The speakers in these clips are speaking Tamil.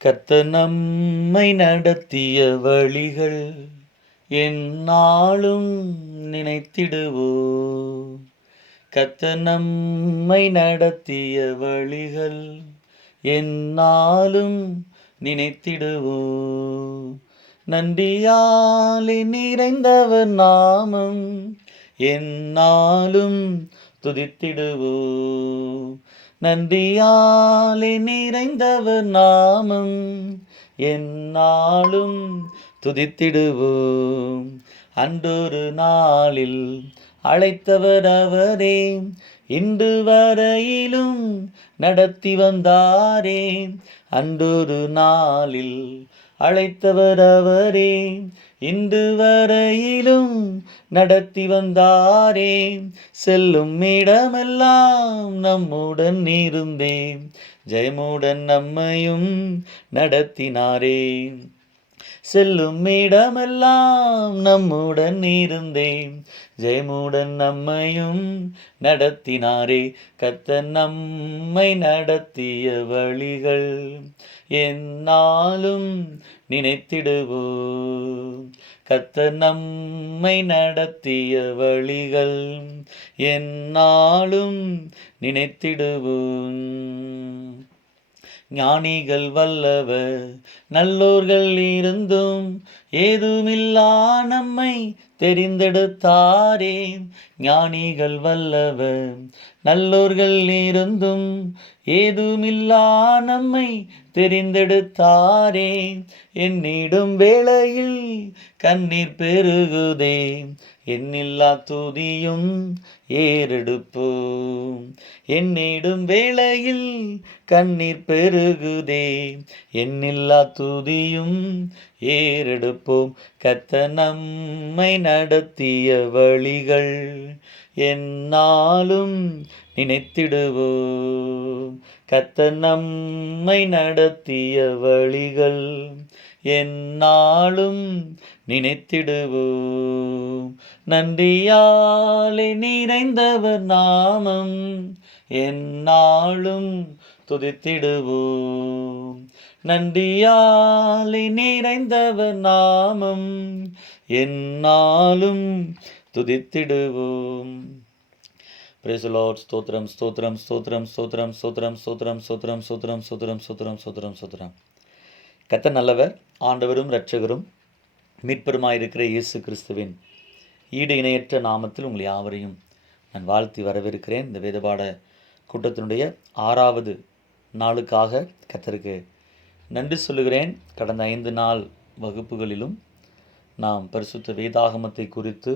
கர்த்தர் நம்மை நடத்திய வழிகள் எந்நாளும் நினைத்திடுவோம். கர்த்தர் நம்மை நடத்திய வழிகள் எந்நாளும் நினைத்திடுவோம். நன்றியாலே நிறைந்தவர் நாமம் எந்நாளும் துதித்திடுவோம். நன்றியாலே நிறைந்தவர் நாமம் எந்நாளும் துதித்திடுவோம். அன்றொரு நாளில் அழைத்தவர் அவரே, இன்று வரையிலும் நடத்தி வந்தாரே. அன்றொரு நாளில் அழைத்தவர் அவரே, இன்று வரையிலும் நடத்தி வந்தாரே. செல்லும் இடமெல்லாம் நம்முடன் இருந்தேன், ஜெயமுடன் நம்மையும் நடத்தினாரே. செல்லும் இடமெல்லாம் நம்முடன் இருந்தேன், ஜெயமுடன் நம்மையும் நடத்தினாரே. கர்த்தர் நம்மை நடத்திய வழிகள் எந்நாளும் நினைத்திடுவோம். கர்த்தர் நம்மை நடத்திய வழிகள் எந்நாளும் நினைத்திடுவோம். ஞானிகள் வல்லவர் நல்லோர்கள் இருந்தும் ஏதுமில்லா நம்மை தெரிந்தெடுத்தாரே. ஞானிகள் வல்லவர் நல்லோர்கள் இருந்தும் ஏதுமில்லா நம்மை தெரிந்தெடுத்தாரே. எண்ணிடும் வேளையில் கண்ணீர் பெருகுதே, எண்ணில்லா துதியும் ஏறெடுப்போம். எண்ணிடும் வேளையில் கண்ணீர் பெருகுதே, எண்ணில்லா துதியும் ஏறெடுப்போம். கர்த்தர் நம்மை நடத்திய வழிகள் எந்நாளும் நினைத்திடுவோம். கர்த்தர் நம்மை நடத்திய வழிகள் எந்நாளும் நினைத்திடுவோம். நன்றியாலே நிறைந்தவர் நாமம் எந்நாளும் துதித்திடுவோம். நன்றியாலே நிறைந்தவர் நாமம் எந்நாளும் துதித்திடுவோம். Praise the Lord. ஸ்தோத்திரம் ஸ்தோத்திரம் ஸ்தோத்திரம் ஸ்தோத்திரம் ஸ்தோத்திரம் ஸ்தோத்திரம் ஸ்தோத்திரம் ஸ்தோத்திரம் ஸ்தோத்திரம் ஸ்தோத்திரம் ஸ்தோத்திரம் ஸ்தோத்திரம். கர்த்தர் நல்லவர், ஆண்டவரும் இரட்சகரும் மீட்பருமாயிருக்கிற இயேசு கிறிஸ்துவின் ஈடு இணையற்ற நாமத்தில் உங்கள் யாவரையும் நான் வாழ்த்தி வரவேற்கிறேன். இந்த வேதபாட கூட்டத்தினுடைய 6வது நாளுக்காக கர்த்தருக்கு நன்றி சொல்லுகிறேன். கடந்த 5 நாள் வகுப்புகளிலும் நாம் பரிசுத்த வேதாகமத்தை குறித்து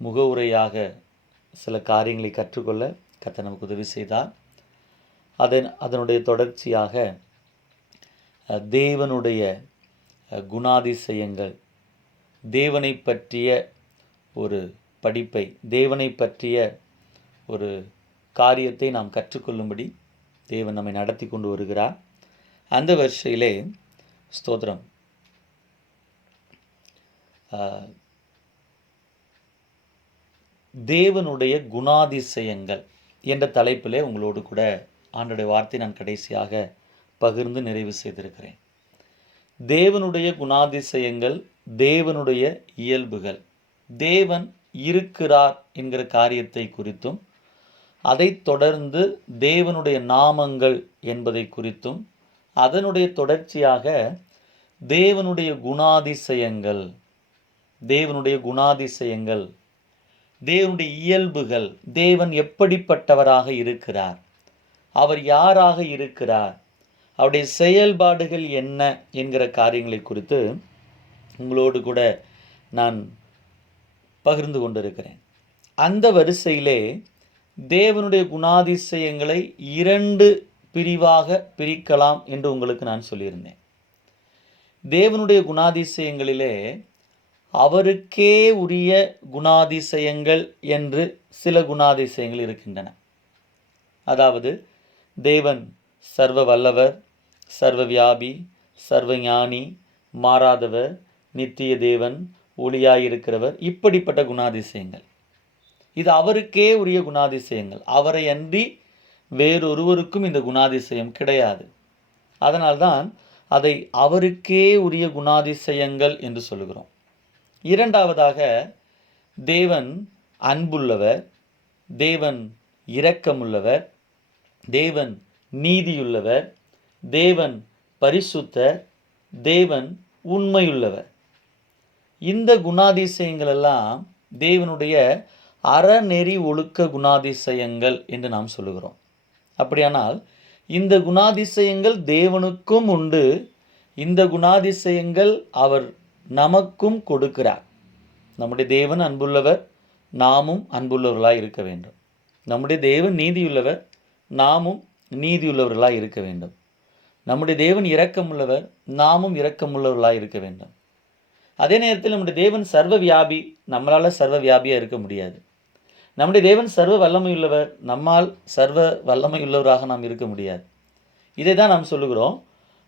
முகவுரையாக சில காரியங்களை கற்றுக்கொள்ள கர்த்தர் நமக்கு உதவி செய்தார். அதனுடைய தொடர்ச்சியாக தேவனுடைய குணாதிசயங்கள், தேவனை பற்றிய ஒரு படிப்பை, தேவனை பற்றிய ஒரு காரியத்தை நாம் கற்றுக்கொள்ளும்படி தேவன் நம்மை நடத்தி கொண்டு வருகிறார். அந்த வரிசையிலே ஸ்தோத்திரம், தேவனுடைய குணாதிசயங்கள் என்ற தலைப்பிலே உங்களோடு கூட ஆண்டோடைய வார்த்தை நான் கடைசியாக பகிர்ந்து நிறைவு செய்திருக்கிறேன். தேவனுடைய குணாதிசயங்கள், தேவனுடைய இயல்புகள், தேவன் இருக்கிறார் என்கிற காரியத்தை குறித்தும், அதைத் தொடர்ந்து தேவனுடைய நாமங்கள் என்பதை குறித்தும், அதனுடைய தொடர்ச்சியாக தேவனுடைய குணாதிசயங்கள், தேவனுடைய குணாதிசயங்கள், தேவனுடைய இயல்புகள், தேவன் எப்படிப்பட்டவராக இருக்கிறார், அவர் யாராக இருக்கிறார், அவருடைய செயல்பாடுகள் என்ன என்கிற காரியங்களை குறித்து உங்களோடு கூட நான் பகிர்ந்து கொண்டிருக்கிறேன். அந்த வரிசையிலே தேவனுடைய குணாதிசயங்களை 2 பிரிவாக பிரிக்கலாம் என்று உங்களுக்கு நான் சொல்லியிருந்தேன். தேவனுடைய குணாதிசயங்களிலே அவருக்கே உரிய குணாதிசயங்கள் என்று சில குணாதிசயங்கள் இருக்கின்றன. அதாவது தேவன் சர்வ வல்லவர், சர்வ வியாபி, சர்வ ஞானி, மாறாதவர், நித்திய தேவன், ஒளியாயிருக்கிறவர், இப்படிப்பட்ட குணாதிசயங்கள். இது அவருக்கே உரிய குணாதிசயங்கள். அவரை அன்றி வேறொருவருக்கும் இந்த குணாதிசயம் கிடையாது. அதனால்தான் அதை அவருக்கே உரிய குணாதிசயங்கள் என்று சொல்லுகிறோம். இரண்டாவதாக, தேவன் அன்புள்ளவர், தேவன் இரக்கமுள்ளவர், தேவன் நீதியுள்ளவர், தேவன் பரிசுத்தர், தேவன் உண்மையுள்ளவர். இந்த குணாதிசயங்கள் எல்லாம் தேவனுடைய அறநெறி ஒழுக்க குணாதிசயங்கள் என்று நாம் சொல்லுகிறோம். அப்படியானால் இந்த குணாதிசயங்கள் தேவனுக்கும் உண்டு, இந்த குணாதிசயங்கள் அவர் நமக்கும் கொடுக்கிறார். நம்முடைய தேவன் அன்புள்ளவர், நாமும் அன்புள்ளவர்களாய் இருக்க வேண்டும். நம்முடைய தேவன் நீதியுள்ளவர், நாமும் நீதியுள்ளவர்களாய் இருக்க வேண்டும். நம்முடைய தேவன் இரக்கமுள்ளவர், நாமும் இரக்கமுள்ளவர்களாய் இருக்க வேண்டும். அதே நேரத்தில் நம்முடைய தேவன் சர்வ வியாபி, நம்மளால் சர்வ வியாபியாக இருக்க முடியாது. நம்முடைய தேவன் சர்வ வல்லமையுள்ளவர், நம்மால் சர்வ வல்லமையுள்ளவராக நாம் இருக்க முடியாது. இதை தான் நாம் சொல்லுகிறோம்,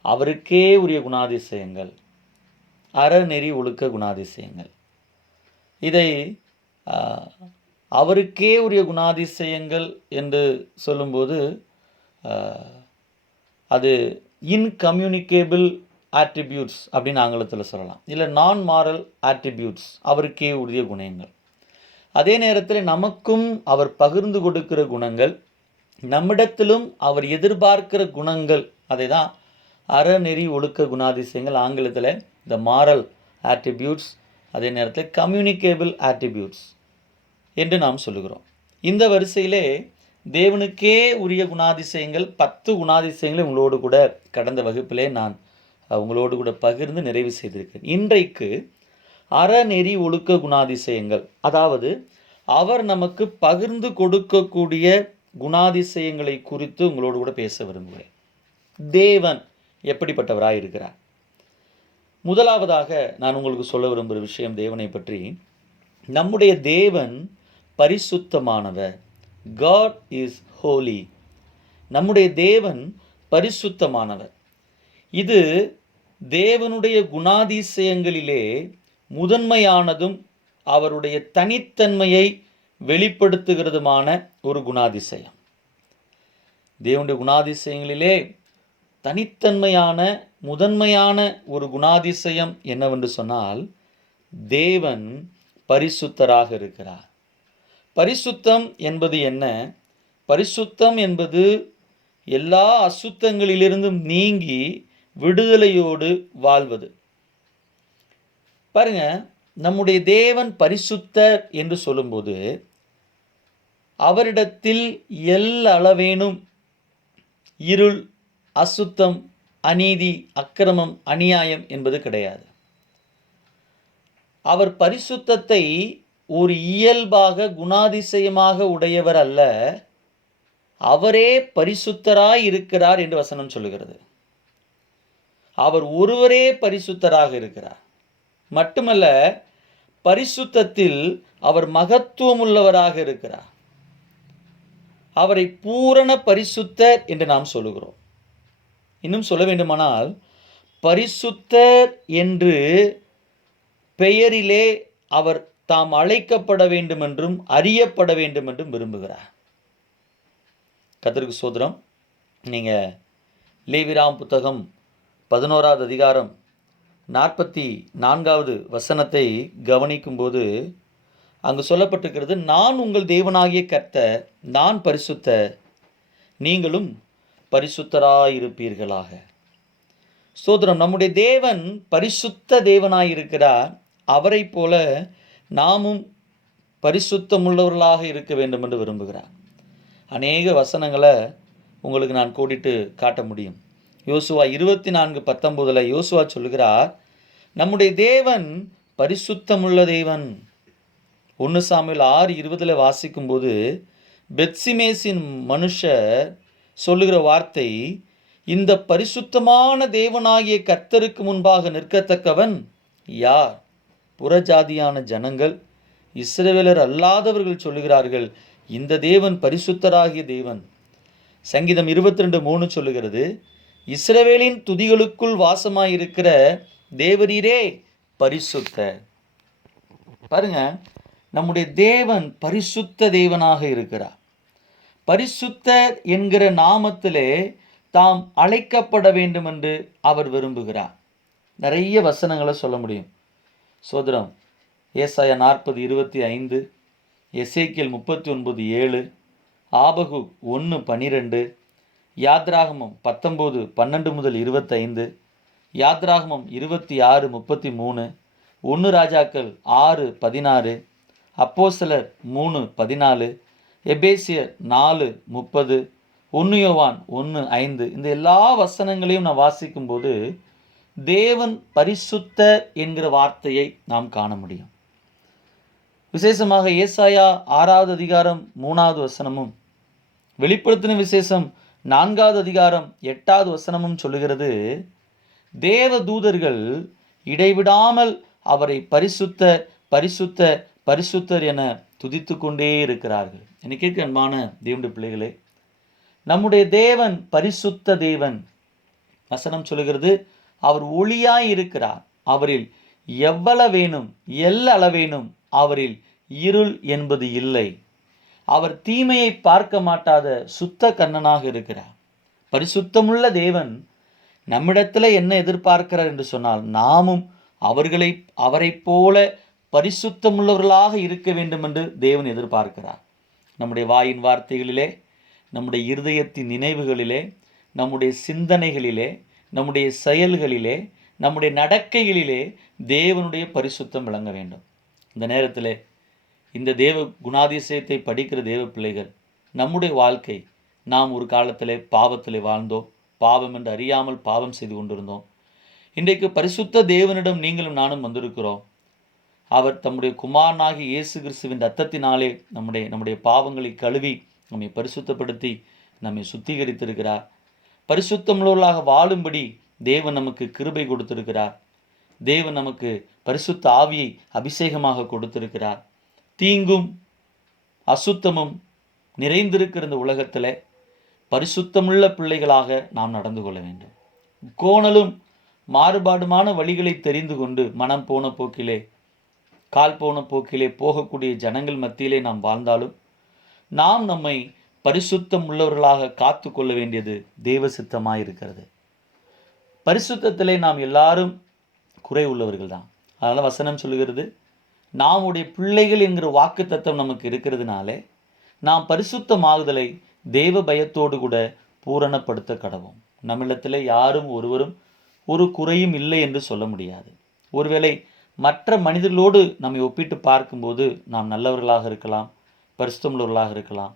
அவருக்கே உரிய குணாதிசயங்கள், அறநெறி ஒழுக்க குணாதிசயங்கள். இதை அவருக்கே உரிய குணாதிசயங்கள் என்று சொல்லும்போது அது இன்கம்யூனிகேபிள் ஆட்ரிபியூட்ஸ் அப்படின்னு ஆங்கிலத்தில் சொல்லலாம், இல்லை நான் மாரல் ஆட்ரிபியூட்ஸ், அவருக்கே உரிய குணங்கள். அதே நேரத்தில் நமக்கும் அவர் பகிர்ந்து கொடுக்கிற குணங்கள், நம்மிடத்திலும் அவர் எதிர்பார்க்கிற குணங்கள், அதை தான் அறநெறி ஒழுக்க குணாதிசயங்கள், ஆங்கிலத்தில் த மாரல் ஆட்ரிபியூட்ஸ், அதே நேரத்தில் கம்யூனிகேபிள் ஆட்ரிபியூட்ஸ் என்று நாம் சொல்லுகிறோம். இந்த வரிசையிலே தேவனுக்கே உரிய குணாதிசயங்கள் 10 குணாதிசயங்களை உங்களோடு கூட கடந்த வகுப்பிலே நான் உங்களோடு கூட பகிர்ந்து நிறைவு செய்திருக்கேன். இன்றைக்கு அறநெறி ஒழுக்க குணாதிசயங்கள், அதாவது அவர் நமக்கு பகிர்ந்து கொடுக்கக்கூடிய குணாதிசயங்களை குறித்து உங்களோடு கூட பேச விரும்புகிறேன். தேவன் எப்படிப்பட்டவராக இருக்கிறார்? முதலாவதாக நான் உங்களுக்கு சொல்ல விரும்புகிற விஷயம் தேவனை பற்றி, நம்முடைய தேவன் பரிசுத்தமானவர். God is holy. நம்முடைய தேவன் பரிசுத்தமானவர். இது தேவனுடைய குணாதிசயங்களிலே முதன்மையானதும் அவருடைய தனித்தன்மையை வெளிப்படுத்துகிறதுமான ஒரு குணாதிசயம். தேவனுடைய குணாதிசயங்களிலே தனித்தன்மையான முதன்மையான ஒரு குணாதிசயம் என்னவென்று சொன்னால், தேவன் பரிசுத்தராக இருக்கிறார். பரிசுத்தம் என்பது என்ன? பரிசுத்தம் என்பது எல்லா அசுத்தங்களிலிருந்தும் நீங்கி விடுதலையோடு வாழ்வது. பாருங்க, நம்முடைய தேவன் பரிசுத்தர் என்று சொல்லும்போது அவரிடத்தில் எல்லளவேனும் இருள், அசுத்தம், அநீதி, அக்கிரமம், அநியாயம் என்பது கிடையாது. அவர் பரிசுத்தத்தை ஒரு இயல்பாக குணாதிசயமாக உடையவர் அல்ல, அவரே பரிசுத்தராய் இருக்கிறார் என்று வசனம் சொல்லுகிறது. அவர் ஒருவரே பரிசுத்தராக இருக்கிறார். மட்டுமல்ல, பரிசுத்தத்தில் அவர் மகத்துவம் உள்ளவராக இருக்கிறார். அவரை பூரண பரிசுத்தர் என்று நாம் சொல்லுகிறோம். இன்னும் சொல்ல வேண்டுமானால், பரிசுத்தர் என்று பெயரிலே அவர் தாம் அழைக்கப்பட வேண்டும் என்றும் அறியப்பட வேண்டும் என்றும் விரும்புகிறார். கர்த்தருக்கு ஸ்தோத்திரம். நீங்கள் லேவியராம் புத்தகம் 11வது அதிகாரம் 44வது வசனத்தை கவனிக்கும்போது அங்கு சொல்லப்பட்டிருக்கிறது, நான் உங்கள் தேவனாகிய கர்த்தர், நான் பரிசுத்தர், நீங்களும் பரிசுத்தராயிருப்பீர்களாக. ஸ்தோத்திரம். நம்முடைய தேவன் பரிசுத்த தேவனாயிருக்கிறார். அவரை போல நாமும் பரிசுத்தமுள்ளவர்களாக இருக்க வேண்டும் என்று விரும்புகிறார். அநேக வசனங்களை உங்களுக்கு நான் கோடிட்டு காட்ட முடியும். யோசுவா 24:19 யோசுவா சொல்லுகிறார், நம்முடைய தேவன் பரிசுத்தமுள்ள தேவன். 1 சாமுவேல் 6:20 வாசிக்கும்போது பெத்சிமேசின் மனுஷர் சொல்லுகிற வார்த்தை, இந்த பரிசுத்தமான தேவனாகிய கர்த்தருக்கு முன்பாக நிற்கத்தக்கவன் யார்? புறஜாதியான ஜனங்கள், இஸ்ரவேலர் அல்லாதவர்கள் சொல்லுகிறார்கள், இந்த தேவன் பரிசுத்தராகிய தேவன். சங்கீதம் 22:3 சொல்லுகிறது, இஸ்ரவேலின் துதிகளுக்குள் வாசமாயிருக்கிற தேவரீரே பரிசுத்த. பாருங்க, நம்முடைய தேவன் பரிசுத்த தேவனாக இருக்கிறார். பரிசுத்தர் என்கிற நாமத்திலே தாம் அழைக்கப்பட வேண்டும் என்று அவர் விரும்புகிறார். நிறைய வசனங்களை சொல்ல முடியும். சோதரம் ஏசாயா 40:25, எசேக்கியேல் 39:7, ஆபகு 1:12, யாத்ராகமம் 19:12-25, யாத்ராகமம் 26:33, 1 ராஜாக்கள் 6:16, அப்போஸ்தலர் 3:14, எபேசியர் 4:30, 1 யோவான் 1:5. இந்த எல்லா வசனங்களையும் நான் வாசிக்கும்போது தேவன் பரிசுத்தர் என்கிற வார்த்தையை நாம் காண முடியும். விசேஷமாக ஏசாயா 6வது அதிகாரம் 3வது வசனமும், வெளிப்படுத்தின விசேஷம் 4வது அதிகாரம் 8வது வசனமும் சொல்லுகிறது, தேவ தூதர்கள் இடைவிடாமல் அவரை பரிசுத்தர் பரிசுத்தர் பரிசுத்தர் என துதித்து கொண்டே இருக்கிறார்கள். எனக்கு அன்பான தேவனுடைய பிள்ளைகளே, நம்முடைய தேவன் பரிசுத்த தேவன். வசனம் சொல்லுகிறது, அவர் ஒளியாய் இருக்கிறார், அவரில் எவ்வளவேனும் எல்லளவேனும் அவரில் இருள் என்பது இல்லை. அவர் தீமையை பார்க்க மாட்டாத சுத்த கண்ணனாக இருக்கிறார். பரிசுத்தமுள்ள தேவன் நம்மிடத்தில் என்ன எதிர்பார்க்கிறார் என்று சொன்னால், நாமும் அவரை போல பரிசுத்தமுள்ளவர்களாக இருக்க வேண்டும் என்று தேவன் எதிர்பார்க்கிறார். நம்முடைய வாயின் வார்த்தைகளிலே, நம்முடைய இருதயத்தின் நினைவுகளிலே, நம்முடைய சிந்தனைகளிலே, நம்முடைய செயல்களிலே, நம்முடைய நடக்கைகளிலே தேவனுடைய பரிசுத்தம் விளங்க வேண்டும். இந்த நேரத்தில் இந்த தேவ குணாதிசயத்தை படிக்கிற தேவ பிள்ளைகள், நம்முடைய வாழ்க்கை, நாம் ஒரு காலத்தில் பாவத்தில் வாழ்ந்தோம், பாவம் என்று அறியாமல் பாவம் செய்து கொண்டிருந்தோம். இன்றைக்கு பரிசுத்த தேவனிடம் நீங்களும் நானும் வந்திருக்கிறோம். அவர் தம்முடைய குமாரனாகிய இயேசு கிறிஸ்துவின் இரத்தத்தினாலே நம்முடைய பாவங்களை கழுவி நம்மை பரிசுத்தப்படுத்தி நம்மை சுத்திகரித்திருக்கிறார். பரிசுத்தமுள்ளவர்களாக வாழும்படி தேவன் நமக்கு கிருபை கொடுத்திருக்கிறார். தேவன் நமக்கு பரிசுத்த ஆவியை அபிஷேகமாக கொடுத்திருக்கிறார். தீங்கும் அசுத்தமும் நிறைந்திருக்கிற இந்த உலகத்தில் பரிசுத்தமுள்ள பிள்ளைகளாக நாம் நடந்து கொள்ள வேண்டும். கோணலும் மாறுபாடுமான வழிகளை தெரிந்து கொண்டு மனம் போன போக்கிலே, கால் போன போக்கிலே போகக்கூடிய ஜனங்கள் மத்தியிலே நாம் வாழ்ந்தாலும் நாம் நம்மை பரிசுத்தம் உள்ளவர்களாக காத்து கொள்ள வேண்டியது தேவ சித்தமாக இருக்கிறது. பரிசுத்தத்திலே நாம் எல்லாரும் குறை உள்ளவர்கள் தான். அதனால் வசனம் சொல்லுகிறது, நாமுடைய பிள்ளைகள் என்கிற வாக்கு தத்தம் நமக்கு இருக்கிறதுனாலே நாம் பரிசுத்தமாகுதலை தேவ பயத்தோடு கூட பூரணப்படுத்த கடவோம். நம்மிடத்தில் யாரும் ஒருவரும் ஒரு குறையும் இல்லை என்று சொல்ல முடியாது. ஒருவேளை மற்ற மனிதர்களோடு நம்மை ஒப்பிட்டு பார்க்கும்போது நாம் நல்லவர்களாக இருக்கலாம், பரிசுத்தமுள்ளவர்களாக இருக்கலாம்.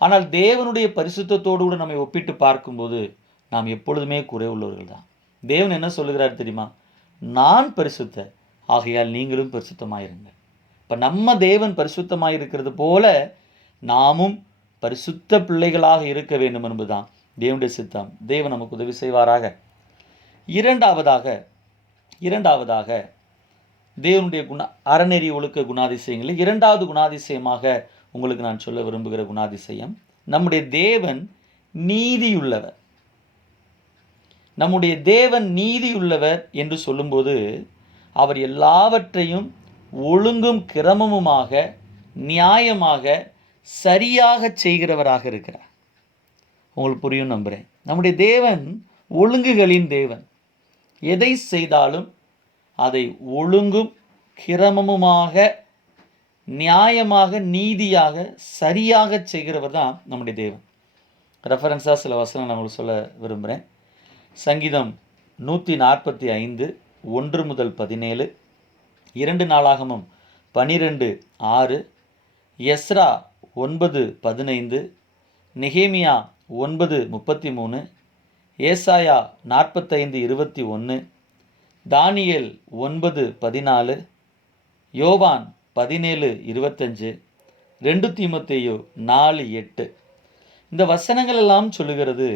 ஆனால் தேவனுடைய பரிசுத்தத்தோடு கூட நம்மை ஒப்பிட்டு பார்க்கும்போது நாம் எப்பொழுதுமே குறை உள்ளவர்கள் தான். தேவன் என்ன சொல்லுகிறார் தெரியுமா? நான் பரிசுத்த, ஆகையால் நீங்களும் பரிசுத்தமாயிருங்கள். இப்போ நம்ம தேவன் பரிசுத்தமாயிருக்கிறது போல நாமும் பரிசுத்த பிள்ளைகளாக இருக்க வேண்டும் என்பதுதான் தேவனுடைய சித்தம். தேவன் நமக்கு உதவி செய்வாராக. இரண்டாவதாக தேவனுடைய அறநெறி ஒழுக்க குணாதிசயங்களில் 2வது குணாதிசயமாக உங்களுக்கு நான் சொல்ல விரும்புகிற குணாதிசயம், நம்முடைய தேவன் நீதியுள்ளவர். நம்முடைய தேவன் நீதியுள்ளவர் என்று சொல்லும்போது அவர் எல்லாவற்றையும் ஒழுங்கும் கிரமமுமாக நியாயமாக சரியாக செய்கிறவராக இருக்கிறார். உங்களுக்கு புரியும் நம்புகிறேன். நம்முடைய தேவன் ஒழுங்குகளின் தேவன். எதை செய்தாலும் அதை ஒழுங்கும் கிரமமுமாக நியாயமாக நீதியாக சரியாக செய்கிறவர் தான் நம்முடைய தேவன். ரெஃபரன்ஸாக சில வசனம் நான் உங்களுக்கு சொல்ல விரும்புகிறேன். சங்கீதம் 145 1-17, 2 நாளாகமம் 12:6, எஸ்ரா 9:15, நெகேமியா 9:33, ஏசாயா 45:21, தானியேல் 9:14, யோவான் 17:25, 2 தீமோத்தேயு 4:8. இந்த வசனங்கள் எல்லாம் சொல்லுகிறது,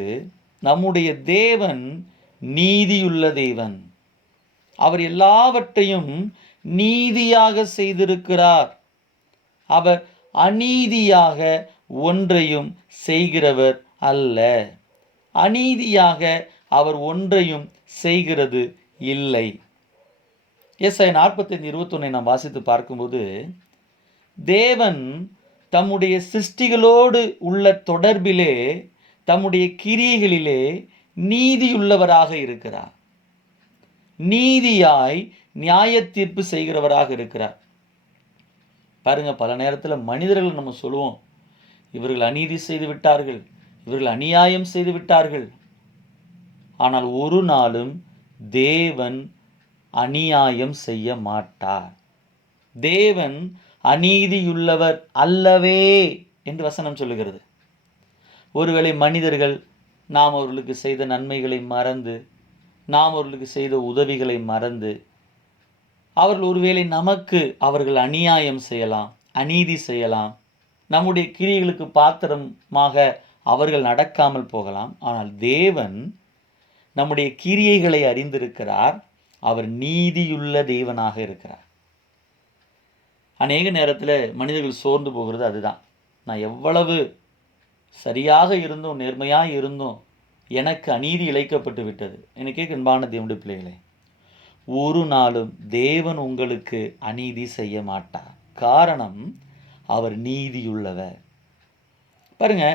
நம்முடைய தேவன் நீதியுள்ள தேவன். அவர் எல்லாவற்றையும் நீதியாக செய்திருக்கிறார். அவர் அநீதியாக ஒன்றையும் செய்கிறவர் அல்ல. அநீதியாக அவர் ஒன்றையும் செய்கிறது இல்லை. ஏசாயா 45:21 நாம் வாசித்து பார்க்கும்போது, தேவன் தம்முடைய சிருஷ்டிகளோடு உள்ள தொடர்பிலே, தம்முடைய கிரியைகளிலே நீதியுள்ளவராக இருக்கிறார். நீதியாய் நியாய தீர்ப்பு செய்கிறவராக இருக்கிறார். பாருங்க, பல நேரத்தில் மனிதர்கள் நம்ம சொல்லுவோம், இவர்கள் அநீதி செய்து விட்டார்கள், இவர்கள் அநியாயம் செய்து விட்டார்கள். ஆனால் ஒரு நாளும் தேவன் அநியாயம் செய்ய மாட்டார். தேவன் அநீதியுள்ளவர் அல்லவே என்று வசனம் சொல்லுகிறது. ஒருவேளை மனிதர்கள் நாம் அவர்களுக்கு செய்த நன்மைகளை மறந்து, நாம் அவர்களுக்கு செய்த உதவிகளை மறந்து, அவர்கள் ஒருவேளை நமக்கு அவர்கள் அநியாயம் செய்யலாம், அநீதி செய்யலாம், நம்முடைய கிரியைகளுக்கு பாத்திரமாக அவர்கள் நடக்காமல் போகலாம். ஆனால் தேவன் நம்முடைய கிரியைகளை அறிந்திருக்கிறார். அவர் நீதியுள்ள தேவனாக இருக்கிறார். அநேக நேரத்தில் மனிதர்கள் சோர்ந்து போகிறது அதுதான். நான் எவ்வளவு சரியாக இருந்தோம், நேர்மையாக இருந்தோம், எனக்கு அநீதி இழைக்கப்பட்டு விட்டது. எனக்கு அன்பான தேவனுடைய பிள்ளைகளே, ஒரு நாளும் தேவன் உங்களுக்கு அநீதி செய்ய மாட்டார். காரணம், அவர் நீதியுள்ளவர். பாருங்க,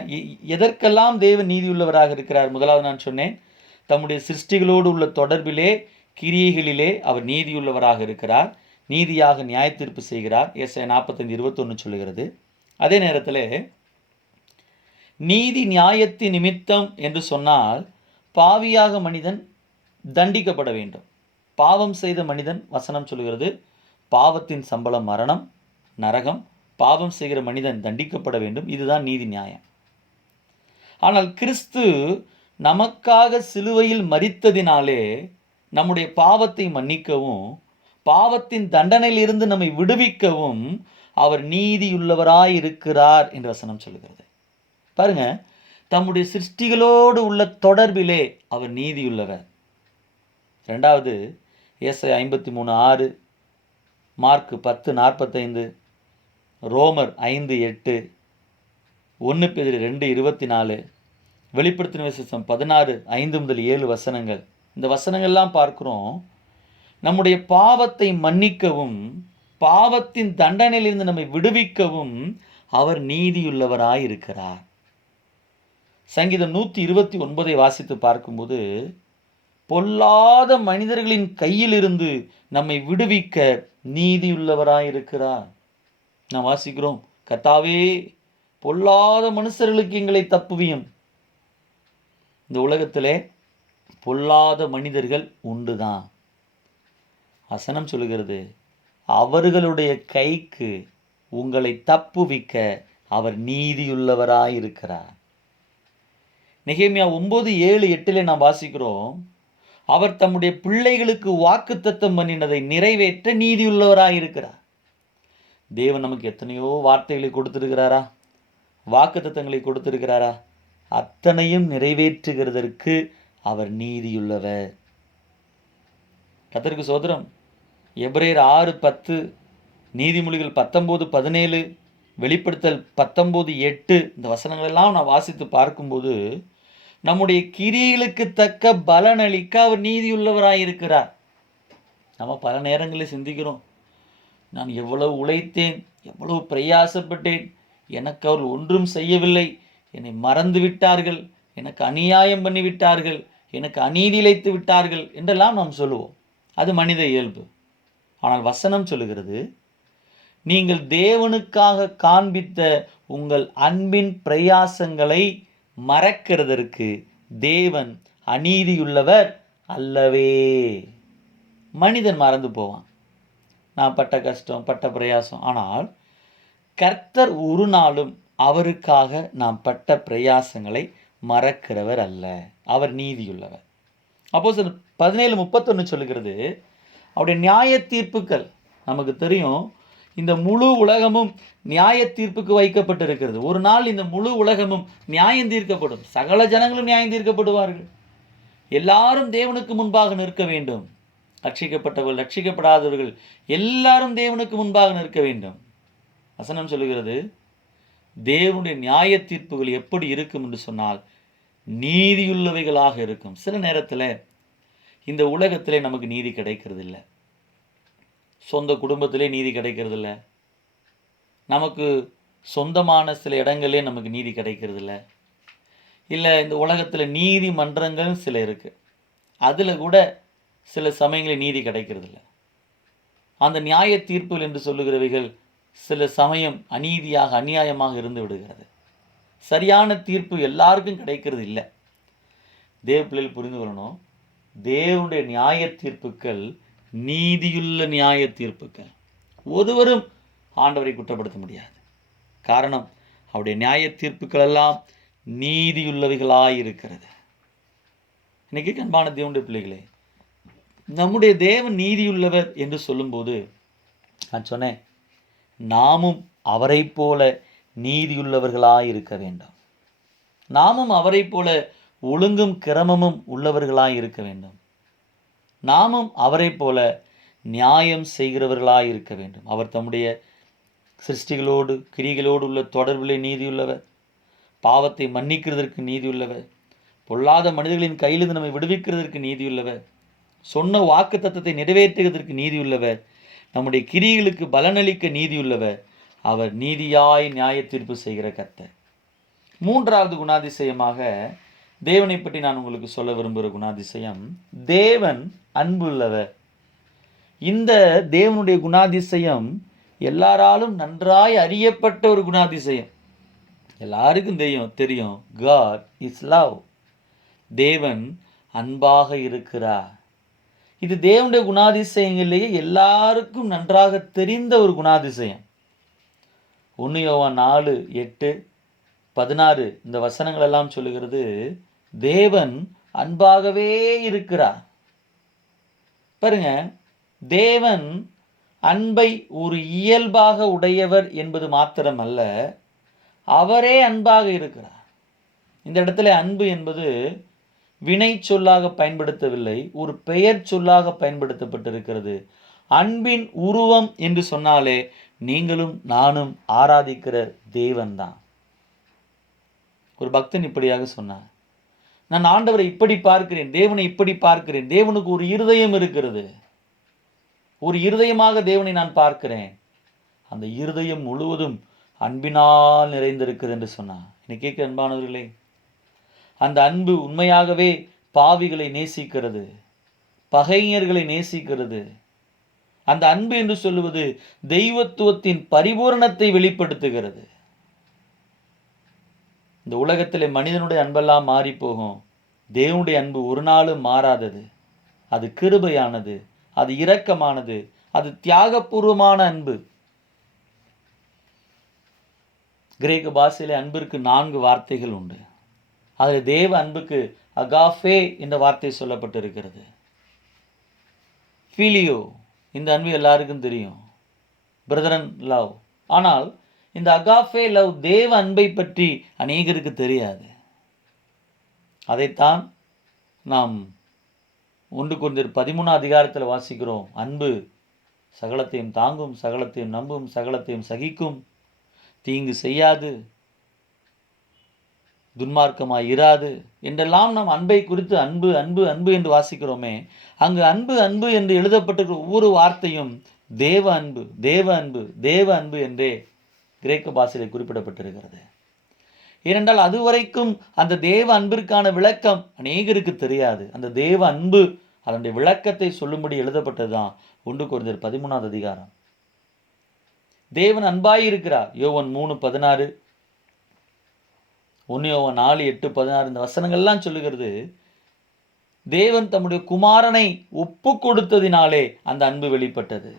எதற்கெல்லாம் தேவன் நீதியுள்ளவராக இருக்கிறார்? முதலாவது நான் சொன்னேன், தம்முடைய சிருஷ்டிகளோடு உள்ள தொடர்பிலே, கிரியைகளிலே அவர் நீதியுள்ளவராக இருக்கிறார். நீதியாக நியாய தீர்ப்பு செய்கிறார். ஏசாயா 45:21 சொல்லுகிறது. அதே நேரத்தில் நீதி நியாயத்தின் நிமித்தம் என்று சொன்னால் பாவியாக மனிதன் தண்டிக்கப்பட வேண்டும். பாவம் செய்த மனிதன், வசனம் சொல்லுகிறது, பாவத்தின் சம்பளம் மரணம், நரகம். பாவம் செய்கிற மனிதன் தண்டிக்கப்பட வேண்டும். இதுதான் நீதி நியாயம். ஆனால் கிறிஸ்து நமக்காக சிலுவையில் மரித்ததினாலே நம்முடைய பாவத்தை மன்னிக்கவும், பாவத்தின் தண்டனையிலிருந்து நம்மை விடுவிக்கவும் அவர் நீதியுள்ளவராய் இருக்கிறார் என்று வசனம் சொல்லுகிறது. பாருங்க, தம்முடைய சிருஷ்டிகளோடு உள்ள தொடர்பிலே அவர் நீதியுள்ளவர். ரெண்டாவது, ஏசாயா 53:6, மார்க் 10:45, ரோமர் 5:8, 1 பேதுரு 2:24, வெளிப்படுத்தின விசேஷம் 16:5-7 வசனங்கள். இந்த வசனங்கள்லாம் பார்க்கிறோம். நம்முடைய பாவத்தை மன்னிக்கவும், பாவத்தின் தண்டனையிலிருந்து நம்மை விடுவிக்கவும் அவர் நீதியுள்ளவராயிருக்கிறார். சங்கீதம் 129 வாசித்து பார்க்கும்போது, பொல்லாத மனிதர்களின் கையிலிருந்து நம்மை விடுவிக்க நீதியுள்ளவராயிருக்கிறார். நாம் வாசிக்கிறோம், கர்த்தாவே பொல்லாத மனுஷர்களுக்கு எங்களை தப்புவியும். இந்த உலகத்திலே பொல்லாத மனிதர்கள் உண்டுதான். வசனம் சொல்லுகிறது, அவர்களுடைய கைக்கு உங்களை தப்புவிக்க அவர் நீதியுள்ளவராயிருக்கிறார். நெகேமியா 9:7-8 நாம் வாசிக்கிறோம், அவர் தம்முடைய பிள்ளைகளுக்கு வாக்குத்தத்தம் பண்ணினதை நிறைவேற்ற நீதியுள்ளவராயிருக்கிறார். தேவன் நமக்கு எத்தனையோ வார்த்தைகளை கொடுத்திருக்கிறாரா, வாக்குத்தத்தங்களை கொடுத்திருக்கிறாரா? அத்தனையும் நிறைவேற்றுகிறதற்கு அவர் நீதியுள்ளவர். கர்த்தருக்கு சோத்திரம். எபிரேயர் 6:10, நீதிமொழிகள் 19:17, வெளிப்படுத்தல் 19:8, இந்த வசனங்கள் எல்லாம் நான் வாசித்து பார்க்கும்போது நம்முடைய கிரியைகளுக்கு தக்க பலனளிக்க அவர் நீதியுள்ளவராயிருக்கிறார். நம்ம பல நேரங்களில் சிந்திக்கிறோம், நான் எவ்வளவு உழைத்தேன், எவ்வளவு பிரயாசப்பட்டேன், எனக்கு அவர் ஒன்றும் செய்யவில்லை, என்னை மறந்து விட்டார்கள், எனக்கு அநியாயம் பண்ணிவிட்டார்கள், எனக்கு அநீதி இழைத்து விட்டார்கள் என்றெல்லாம் நாம் சொல்லுவோம். அது மனித இயல்பு. ஆனால் வசனம் சொல்லுகிறது, நீங்கள் தேவனுக்காக காண்பித்த உங்கள் அன்பின் பிரயாசங்களை மறக்கிறதற்கு தேவன் அநீதியுள்ளவர் அல்லவே. மனிதன் மறந்து போவான், நான் பட்ட கஷ்டம், பட்ட பிரயாசம். ஆனால் கர்த்தர் ஒரு நாளும் அவருக்காக நாம் பட்ட பிரயாசங்களை மறக்கிறவர் அல்ல. அவர் நீதியுள்ளவர். அப்போஸ்தலர் 17:31 சொல்லுகிறது, அவருடைய நியாய தீர்ப்புகள் நமக்கு தெரியும். இந்த முழு உலகமும் நியாய தீர்ப்புக்கு வைக்கப்பட்டிருக்கிறது. ஒரு நாள் இந்த முழு உலகமும் நியாயம் தீர்க்கப்படும். சகல ஜனங்களும் நியாயம் தீர்க்கப்படுவார்கள். எல்லாரும் தேவனுக்கு முன்பாக நிற்க வேண்டும். ரட்சிக்கப்பட்டவர்கள், ரட்சிக்கப்படாதவர்கள் எல்லாரும் தேவனுக்கு முன்பாக நிற்க வேண்டும். வசனம் சொல்லுகிறது, தேவனுடைய நியாய தீர்ப்புகள் எப்படி இருக்கும் என்று சொன்னால் நீதியுள்ளவைகளாக இருக்கும். சில நேரத்தில் இந்த உலகத்திலே நமக்கு நீதி கிடைக்கிறது இல்லை, சொந்த குடும்பத்திலே நீதி கிடைக்கிறது இல்லை, நமக்கு சொந்தமான சில இடங்களே நமக்கு நீதி கிடைக்கிறது இல்லை. இல்லை இந்த உலகத்தில் நீதிமன்றங்கள் சில இருக்குது, அதில் கூட சில சமயங்களில் நீதி கிடைக்கிறது இல்லை. அந்த நியாய தீர்ப்புகள் என்று சொல்லுகிறவைகள் சில சமயம் அநீதியாக அநியாயமாக இருந்து விடுகிறது. சரியான தீர்ப்பு எல்லாருக்கும் கிடைக்கிறது இல்லை. தேவ பிள்ளைகள் புரிந்து கொள்ளணும், தேவனுடைய நியாய தீர்ப்புகள் நீதியுள்ள நியாய தீர்ப்புகள். ஒருவரும் ஆண்டவரை குற்றப்படுத்த முடியாது. காரணம், அவருடைய நியாய தீர்ப்புகள் எல்லாம் நீதியுள்ளவைகளாய் இருக்கிறது. இன்னைக்கு அன்பான தேவனுடைய பிள்ளைகளே, நம்முடைய தேவன் நீதியுள்ளவர் என்று சொல்லும்போது நான் சொன்னேன், நாமும் அவரை போல நீதியுள்ளவர்களாய் இருக்க வேண்டும். நாமும் அவரை போல ஒழுங்கும் கிரமமும் உள்ளவர்களாய் இருக்க வேண்டும். நாமும் அவரை போல நியாயம் செய்கிறவர்களாய் இருக்க வேண்டும். அவர் தம்முடைய சிருஷ்டிகளோடு கிரிகளோடு உள்ள தொடர்பிலே நீதியுள்ளவர், பாவத்தை மன்னிக்கிறதற்கு நீதியுள்ளவர், பொல்லாத மனிதர்களின் கையிலிருந்து நம்மை விடுவிக்கிறதற்கு நீதியுள்ளவர், சொன்ன வாக்கு தத்தத்தை நிறைவேற்றுவதற்கு நீதியுள்ளவர், நம்முடைய கிரிகளுக்கு பலனளிக்க நீதியுள்ளவர். அவர் நீதியாய் நியாய தீர்ப்பு செய்கிற கர்த்தர். மூன்றாவது குணாதிசயமாக தேவனை பற்றி நான் உங்களுக்கு சொல்ல விரும்புகிற குணாதிசயம், தேவன் அன்புள்ளவர். இந்த தேவனுடைய குணாதிசயம் எல்லாராலும் நன்றாய் அறியப்பட்ட ஒரு குணாதிசயம். எல்லாருக்கும் தெரியும், God is love. தேவன் அன்பாக இருக்கிறார். இது தேவனுடைய குணாதிசயங்களிலேயே எல்லாருக்கும் நன்றாக தெரிந்த ஒரு குணாதிசயம். 1 யோவான் 4:8-16 இந்த வசனங்கள் எல்லாம் சொல்லுகிறது, தேவன் அன்பாகவே இருக்கிறார். பாருங்க, தேவன் அன்பை ஒரு இயல்பாக உடையவர் என்பது மாத்திரமல்ல, அவரே அன்பாக இருக்கிறார். இந்த இடத்துல அன்பு என்பது வினை சொல்லாக பயன்படுத்தவில்லை, ஒரு பெயர் சொல்லாக பயன்படுத்தப்பட்டிருக்கிறது. அன்பின் உருவம் என்று சொன்னாலே நீங்களும் நானும் ஆராதிக்கிற தேவன் தான். ஒரு பக்தன் இப்படியாக சொன்னார், நான் ஆண்டவரை இப்படி பார்க்கிறேன், தேவனை இப்படி பார்க்கிறேன். தேவனுக்கு ஒரு இருதயம் இருக்கிறது, ஒரு இருதயமாக தேவனை நான் பார்க்கிறேன். அந்த இருதயம் முழுவதும் அன்பினால் நிறைந்திருக்கிறது என்று சொன்னார். இன்னைக்கு கேட்க அன்பானவர்களே, அந்த அன்பு உண்மையாகவே பாவிகளை நேசிக்கிறது, பகைஞர்களை நேசிக்கிறது. அந்த அன்பு என்று சொல்லுவது தெய்வத்துவத்தின் பரிபூரணத்தை வெளிப்படுத்துகிறது. இந்த உலகத்திலே மனிதனுடைய அன்பெல்லாம் மாறி போகும், தேவனுடைய அன்பு ஒரு நாளும் மாறாதது. அது கிருபையானது, அது இரக்கமானது, அது தியாகபூர்வமான அன்பு. கிரேக்க பாஷையிலே அன்பிற்கு 4 வார்த்தைகள் உண்டு. அதில் தேவ அன்புக்கு அகாஃபே என்ற வார்த்தை சொல்லப்பட்டிருக்கிறது. ஃபீலியோ, இந்த அன்பு எல்லாருக்கும் தெரியும், பிரதரன் லவ். ஆனால் இந்த அகாஃபே லவ், தேவ அன்பை பற்றி அநேகருக்கு தெரியாது. அதைத்தான் நாம் 1 கொரிந்தியர் 13 வாசிக்கிறோம். அன்பு சகலத்தையும் தாங்கும், சகலத்தையும் நம்பும், சகலத்தையும் சகிக்கும், தீங்கு செய்யாது, துன்மார்க்கமாய் இராது என்றெல்லாம் நாம் அன்பை குறித்து அன்பு அன்பு அன்பு என்று வாசிக்கிறோமே. அங்கு அன்பு அன்பு என்று எழுதப்பட்டிருக்கிற ஒவ்வொரு வார்த்தையும் தேவ அன்பு, தேவ அன்பு, தேவ அன்பு என்றே கிரேக்க பாஷையில் குறிப்பிடப்பட்டிருக்கிறது. ஏனென்றால் அதுவரைக்கும் அந்த தேவ அன்பிற்கான விளக்கம் அநேகருக்கு தெரியாது. அந்த தேவ அன்பு அதனுடைய விளக்கத்தை சொல்லும்படி எழுதப்பட்டதுதான் 1 கொரிந்தியர் 13 தேவன் அன்பாயிருக்கிறார். யோவான் 3:16, 1 யோவான் 4:8-16 இந்த வசனங்கள்லாம் சொல்லுகிறது, தேவன் தம்முடைய குமாரனை ஒப்பு கொடுத்ததினாலே அந்த அன்பு வெளிப்பட்டது.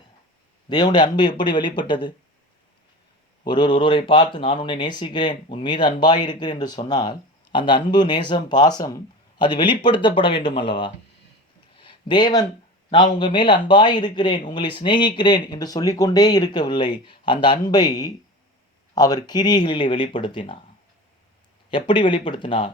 தேவனுடைய அன்பு எப்படி வெளிப்பட்டது? ஒருவரை பார்த்து நான் உன்னை நேசிக்கிறேன், உன் மீது அன்பாயிருக்கிறேன் என்று சொன்னால் அந்த அன்பு, நேசம், பாசம் அது வெளிப்படுத்தப்பட வேண்டும் அல்லவா? தேவன் நான் உங்கள் மேல் அன்பாய் இருக்கிறேன், உங்களை சிநேகிக்கிறேன் என்று சொல்லிக்கொண்டே இருக்கவில்லை. அந்த அன்பை அவர் கிரியைகளிலே வெளிப்படுத்தினார். எப்படி வெளிப்படுத்தினார்?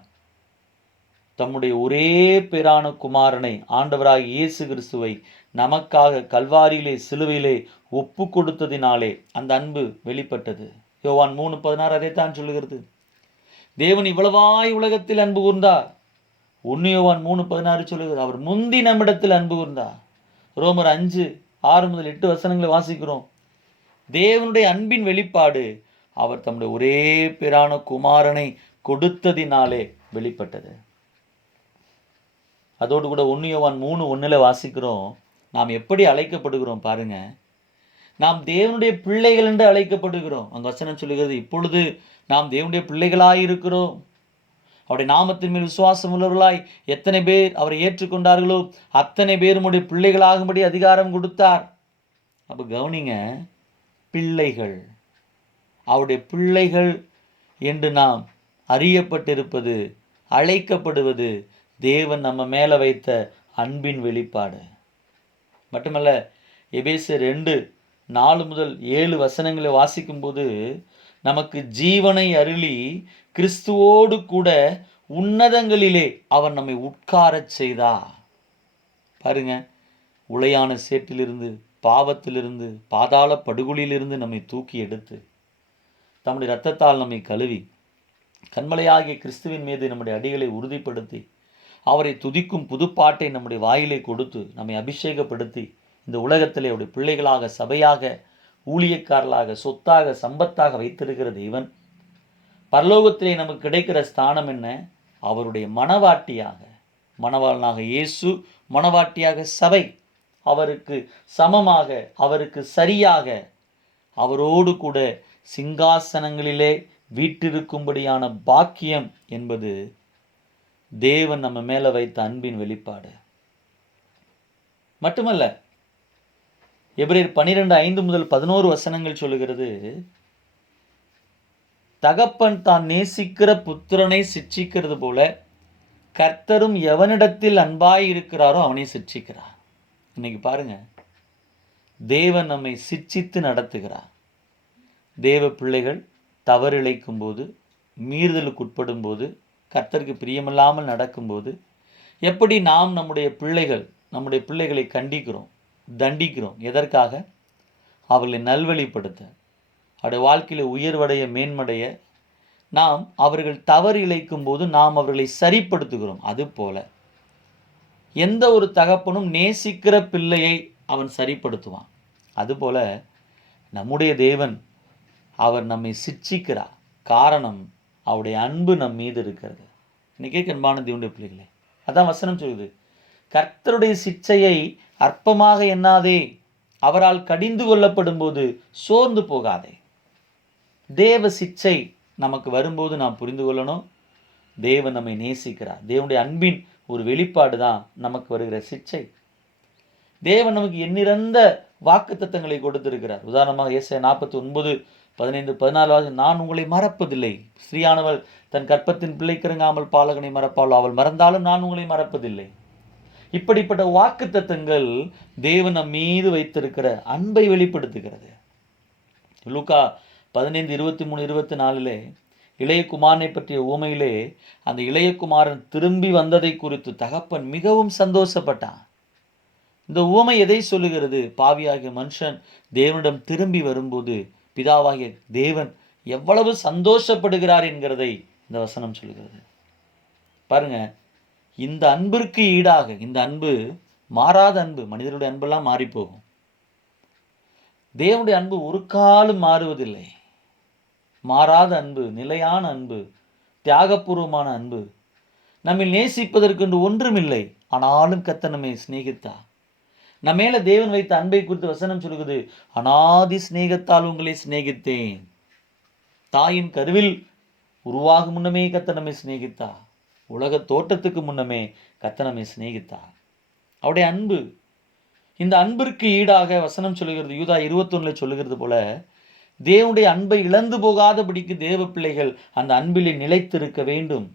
தம்முடைய ஒரே பேரான குமாரனை, ஆண்டவராகிய இயேசு கிறிஸ்துவை நமக்காக கல்வாரியிலே சிலுவையிலே ஒப்பு கொடுத்ததினாலே அந்த அன்பு வெளிப்பட்டது. யோவான் 3:16 அதைத்தான் சொல்லுகிறது. தேவன் இவ்வளவாய் உலகத்தில் அன்பு கூர்ந்தார். 1 யோவான் 3:16 சொல்லுகிறது, அவர் முந்தி நம்மிடத்தில் அன்பு கூர்ந்தார். ரோமர் 5:6-8 வசனங்களை வாசிக்கிறோம். தேவனுடைய அன்பின் வெளிப்பாடு அவர் தம்முடைய ஒரே பேரான குமாரனை கொடுத்ததினாலே வெளிப்பட்டது. அதோடு கூட 1 யோவான் 3:1 வாசிக்கிறோம், நாம் எப்படி அழைக்கப்படுகிறோம் பாருங்க. நாம் தேவனுடைய பிள்ளைகள் என்று அழைக்கப்படுகிறோம். அந்த வசனம் சொல்லுகிறது, இப்பொழுது நாம் தேவனுடைய பிள்ளைகளாய் இருக்கிறோம். அவருடைய நாமத்தின் மேல் விசுவாசம் உள்ளவர்களாய் எத்தனை பேர் அவரை ஏற்றுக்கொண்டார்களோ அத்தனை பேர் உடைய பிள்ளைகளாகும்படி அதிகாரம் கொடுத்தார். அப்போ கவனிங்க, பிள்ளைகள், அவருடைய பிள்ளைகள் என்று நாம் அறியப்பட்டிருப்பது, அழைக்கப்படுவது தேவன் நம்ம மேலே வைத்த அன்பின் வெளிப்பாடு மட்டுமல்ல. எபேசியர் 2:4-7 வசனங்களை வாசிக்கும்போது, நமக்கு ஜீவனை அருளி கிறிஸ்துவோடு கூட உன்னதங்களிலே அவர் நம்மை உட்காரச் செய்தார். பாருங்க, உளையான சேற்றிலிருந்து, பாவத்திலிருந்து, பாதாள படுகொலியிலிருந்து நம்மை தூக்கி எடுத்து தம்முடைய இரத்தத்தால் நம்மை கழுவி கண்மலையாகிய கிறிஸ்துவின் மீது நம்முடைய அடிகளை உறுதிப்படுத்தி அவரை துதிக்கும் புதுப்பாட்டை நம்முடைய வாயிலை கொடுத்து நம்மை அபிஷேகப்படுத்தி இந்த உலகத்திலே அவருடைய பிள்ளைகளாக, சபையாக, ஊழியக்காரர்களாக, சொத்தாக, சம்பத்தாக வைத்திருக்கிற தேவன் பரலோகத்திலே நமக்கு கிடைக்கிற ஸ்தானம் என்ன? அவருடைய மணவாட்டியாக, மணவாளனாக இயேசு, மணவாட்டியாக சபை, அவருக்கு சமமாக, அவருக்கு சரியாக, அவரோடு கூட சிங்காசனங்களிலே வீற்றிருக்கும்படியான பாக்கியம் என்பது தேவன் நம்ம மேலே வைத்த அன்பின் வெளிப்பாடு மட்டுமல்ல. எபிரேயர் 12:5-11 வசனங்கள் சொல்லுகிறது, தகப்பன் தான் நேசிக்கிற புத்திரனை சிட்சிக்கிறது போல கர்த்தரும் எவனிடத்தில் அன்பாய் இருக்கிறாரோ அவனை சிட்சிக்கிறார். இன்னைக்கு பாருங்க, தேவன் நம்மை சிட்சித்து நடத்துகிறார். தேவ பிள்ளைகள் தவறிழைக்கும் போது, மீறுதலுக்கு உட்படும் போது, கர்த்தருக்கு பிரியமில்லாமல் நடக்கும்போது எப்படி நாம் நம்முடைய பிள்ளைகளை கண்டிக்கிறோம், தண்டிக்கிறோம். எதற்காக? அவர்களை நல்வழிப்படுத்த, அவருடைய வாழ்க்கையில் உயர்வடைய, மேன்மடைய. நாம் அவர்கள் தவறு இழைக்கும் போது நாம் அவர்களை சரிப்படுத்துகிறோம். அதுபோல எந்த ஒரு தகப்பனும் நேசிக்கிற பிள்ளையை அவன் சரிப்படுத்துவான். அதுபோல நம்முடைய தேவன், அவர் நம்மை சிட்சிக்கிறார். காரணம், அவருடைய அன்பு நம் மீது இருக்கிறது. இன்னைக்கே அன்பான தேவனுடைய பிள்ளைகளே, அதான் வசனம் சொல்லுது, கர்த்தருடைய சிட்சையை அற்பமாக எண்ணாதே, அவரால் கடிந்து கொள்ளப்படும் போது சோர்ந்து போகாதே. தேவ சிட்சை நமக்கு வரும்போது நாம் புரிந்து கொள்ளணும், தேவன் நம்மை நேசிக்கிறார். தேவனுடைய அன்பின் ஒரு வெளிப்பாடு தான் நமக்கு வருகிற சிட்சை. தேவன் நமக்கு எண்ணிறந்த வாக்குத்தத்தங்களை கொடுத்திருக்கிறார். உதாரணமாக ஏசாயா 49:15-14, நான் உங்களை மறப்பதில்லை. ஸ்திரீயானவள் தன் கற்பத்தின் பிள்ளைக்கிறங்காமல் பாலகனை மறப்பாள், அவள் மறந்தாலும் நான் உங்களை மறப்பதில்லை. இப்படிப்பட்ட வாக்குத்தத்தங்கள் தேவன் நம் மீது வைத்திருக்கிற அன்பை வெளிப்படுத்துகிறது. லூக்கா 15:23-24 இளைய குமாரனை பற்றிய உவமையிலே அந்த இளைய குமாரன் திரும்பி வந்ததை குறித்து தகப்பன் மிகவும் சந்தோஷப்பட்டான். இந்த உவமை எதை சொல்லுகிறது? பாவியாகிய மனுஷன் தேவனிடம் திரும்பி வரும்போது பிதாவாகிய தேவன் எவ்வளவு சந்தோஷப்படுகிறார் என்கிறதை இந்த வசனம் சொல்லுகிறது. பாருங்க, இந்த அன்பிற்கு ஈடாக, இந்த அன்பு மாறாத அன்பு, மனிதனுடைய அன்பெல்லாம் மாறி போகும். தேவனுடைய அன்பு ஒரு காலம் மாறுவதில்லை. மாறாத அன்பு, நிலையான அன்பு, தியாகபூர்வமான அன்பு. நம்மை நேசிப்பதற்கு ஒன்றுமில்லை, ஆனாலும் கர்த்தர் நம்மை சிநேகித்தார். நம்ம மேல தேவன் வைத்த அன்பை குறித்து வசனம் சொல்லுகிறது, அநாதி சிநேகத்தால் உங்களை சிநேகித்தேன். தாயின் கருவில் உருவாகும் முன்னமே கர்த்தர் நம்மை சிநேகித்தார். உலக தோற்றத்துக்கு முன்னமே கர்த்தர் நம்மை சிநேகித்தார். அவருடைய அன்பு, இந்த அன்பிற்கு ஈடாக வசனம் சொல்லுகிறது, யூதா 21 சொல்லுகிறது போல, தேவனுடைய அன்பை இழந்து போகாதபடிக்கு தேவ பிள்ளைகள் அந்த அன்பிலே நிலைத்திருக்க வேண்டும்.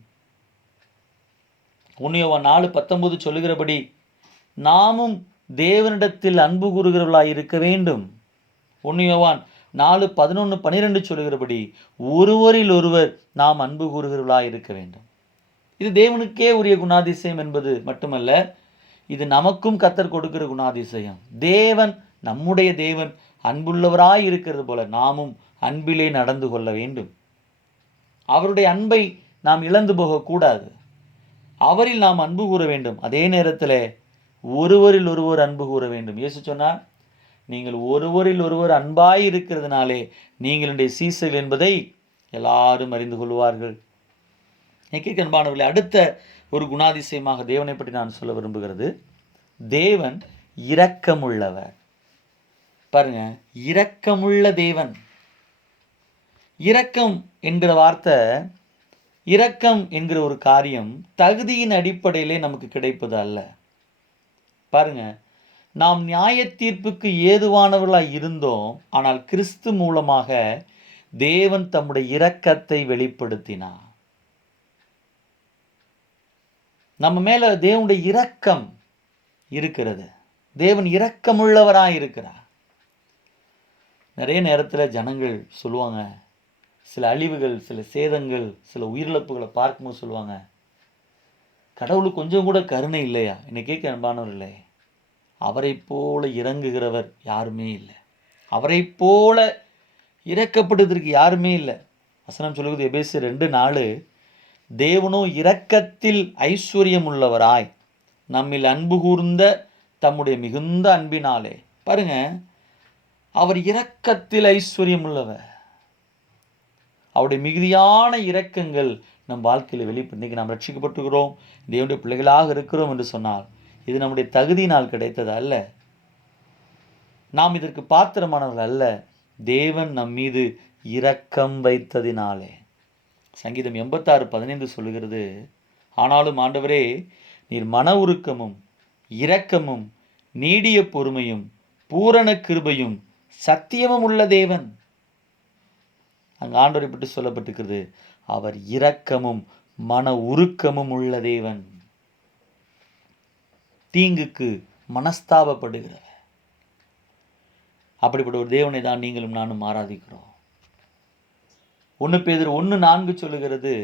1 யோவான் 4:19 சொல்லுகிறபடி நாமும் தேவனிடத்தில் அன்பு கூறுகிறவர்களாய் இருக்க வேண்டும். 1 யோவான் 4:11-12 சொல்லுகிறபடி ஒருவரில் ஒருவர் நாம் அன்பு கூறுகிறவர்களாய் இருக்க வேண்டும். இது தேவனுக்கே உரிய குணாதிசயம் என்பது மட்டுமல்ல, இது நமக்கும் கர்த்தர் கொடுக்கிற குணாதிசயம். தேவன், நம்முடைய தேவன் அன்புள்ளவராய் இருக்கிறது போல நாமும் அன்பிலே நடந்து கொள்ள வேண்டும். அவருடைய அன்பை நாம் இழந்து போகக்கூடாது. அவரில் நாம் அன்பு கூற வேண்டும். அதே நேரத்தில் ஒருவரில் ஒருவர் அன்பு கூற வேண்டும். இயேசு சொன்னார், நீங்கள் ஒருவரில் ஒருவர் அன்பாய் இருக்கிறதுனாலே நீங்கள் என்னுடைய சீசர்கள் என்பதை எல்லாரும் அறிந்து கொள்வார்கள். அன்பானவர்களே, அடுத்த ஒரு குணாதிசயமாக தேவனை பற்றி நான் சொல்ல விரும்புகிறது, தேவன் இரக்கமுள்ளவர். பாருங்க, இரக்கமுள்ள தேவன். இரக்கம் என்கிற வார்த்தை, இரக்கம் என்கிற ஒரு காரியம் தகுதியின் அடிப்படையிலே நமக்கு கிடைப்பது அல்ல. பாருங்க, நாம் நியாய தீர்ப்புக்கு ஏதுவானவர்களாய் இருந்தோம். ஆனால் கிறிஸ்து மூலமாக தேவன் தம்முடைய இரக்கத்தை வெளிப்படுத்தினார். நம்ம மேல தேவனுடைய இரக்கம் இருக்கிறது. தேவன் இரக்கமுள்ளவராய் இருக்கிறார். நிறைய நேரத்தில் ஜனங்கள் சொல்லுவாங்க, சில அழிவுகள், சில சேதங்கள், சில உயிரிழப்புகளை பார்க்கும்போது சொல்லுவாங்க, கடவுளுக்கு கொஞ்சம் கூட கருணை இல்லையா? என்னை கேட்க அன்பானவர்களே, அவரை போல இறங்குகிறவர் யாருமே இல்லை. அவரை போல இரக்கப்படுவதற்கு யாருமே இல்லை. வசனம் சொல்லுகிறது எபேசியர் 2:4, தேவனோ இரக்கத்தில் ஐஸ்வர்யம் உள்ளவராய் நம்மில் அன்பு கூர்ந்த தம்முடைய மிகுந்த அன்பினாலே. பாருங்க, அவர் இரக்கத்தில் ஐஸ்வர்யம் உள்ளவர். அவருடைய மிகுதியான இரக்கங்கள் நம் வாழ்க்கையில் வெளிப்பட்டு, இன்றைக்கி நாம் ரட்சிக்கப்பட்டுகிறோம், தேவனுடைய பிள்ளைகளாக இருக்கிறோம் என்று சொன்னால் இது நம்முடைய தகுதியினால் கிடைத்தது அல்ல. நாம் இதற்கு பாத்திரமானவர்கள் அல்ல. தேவன் நம் மீது இரக்கம் வைத்ததினாலே. சங்கீதம் 86:15 சொல்லுகிறது, ஆனாலும் ஆண்டவரே, நீர் மன உருக்கமும் இரக்கமும் நீடிய பொறுமையும் பூரண கிருபையும் சத்தியமும் உள்ள தேவன். அங்கு ஆண்டவரை பற்றி சொல்லப்பட்டிருக்கிறது, அவர் இரக்கமும் மன உருக்கமும் உள்ள தேவன். தீங்குக்கு மனஸ்தாபப்படுகிறவர். அப்படிப்பட்ட ஒரு தேவனை தான் நீங்களும் நானும் ஆராதிக்கிறோம். 1 பேதுரு 1:4 சொல்லுகிறது,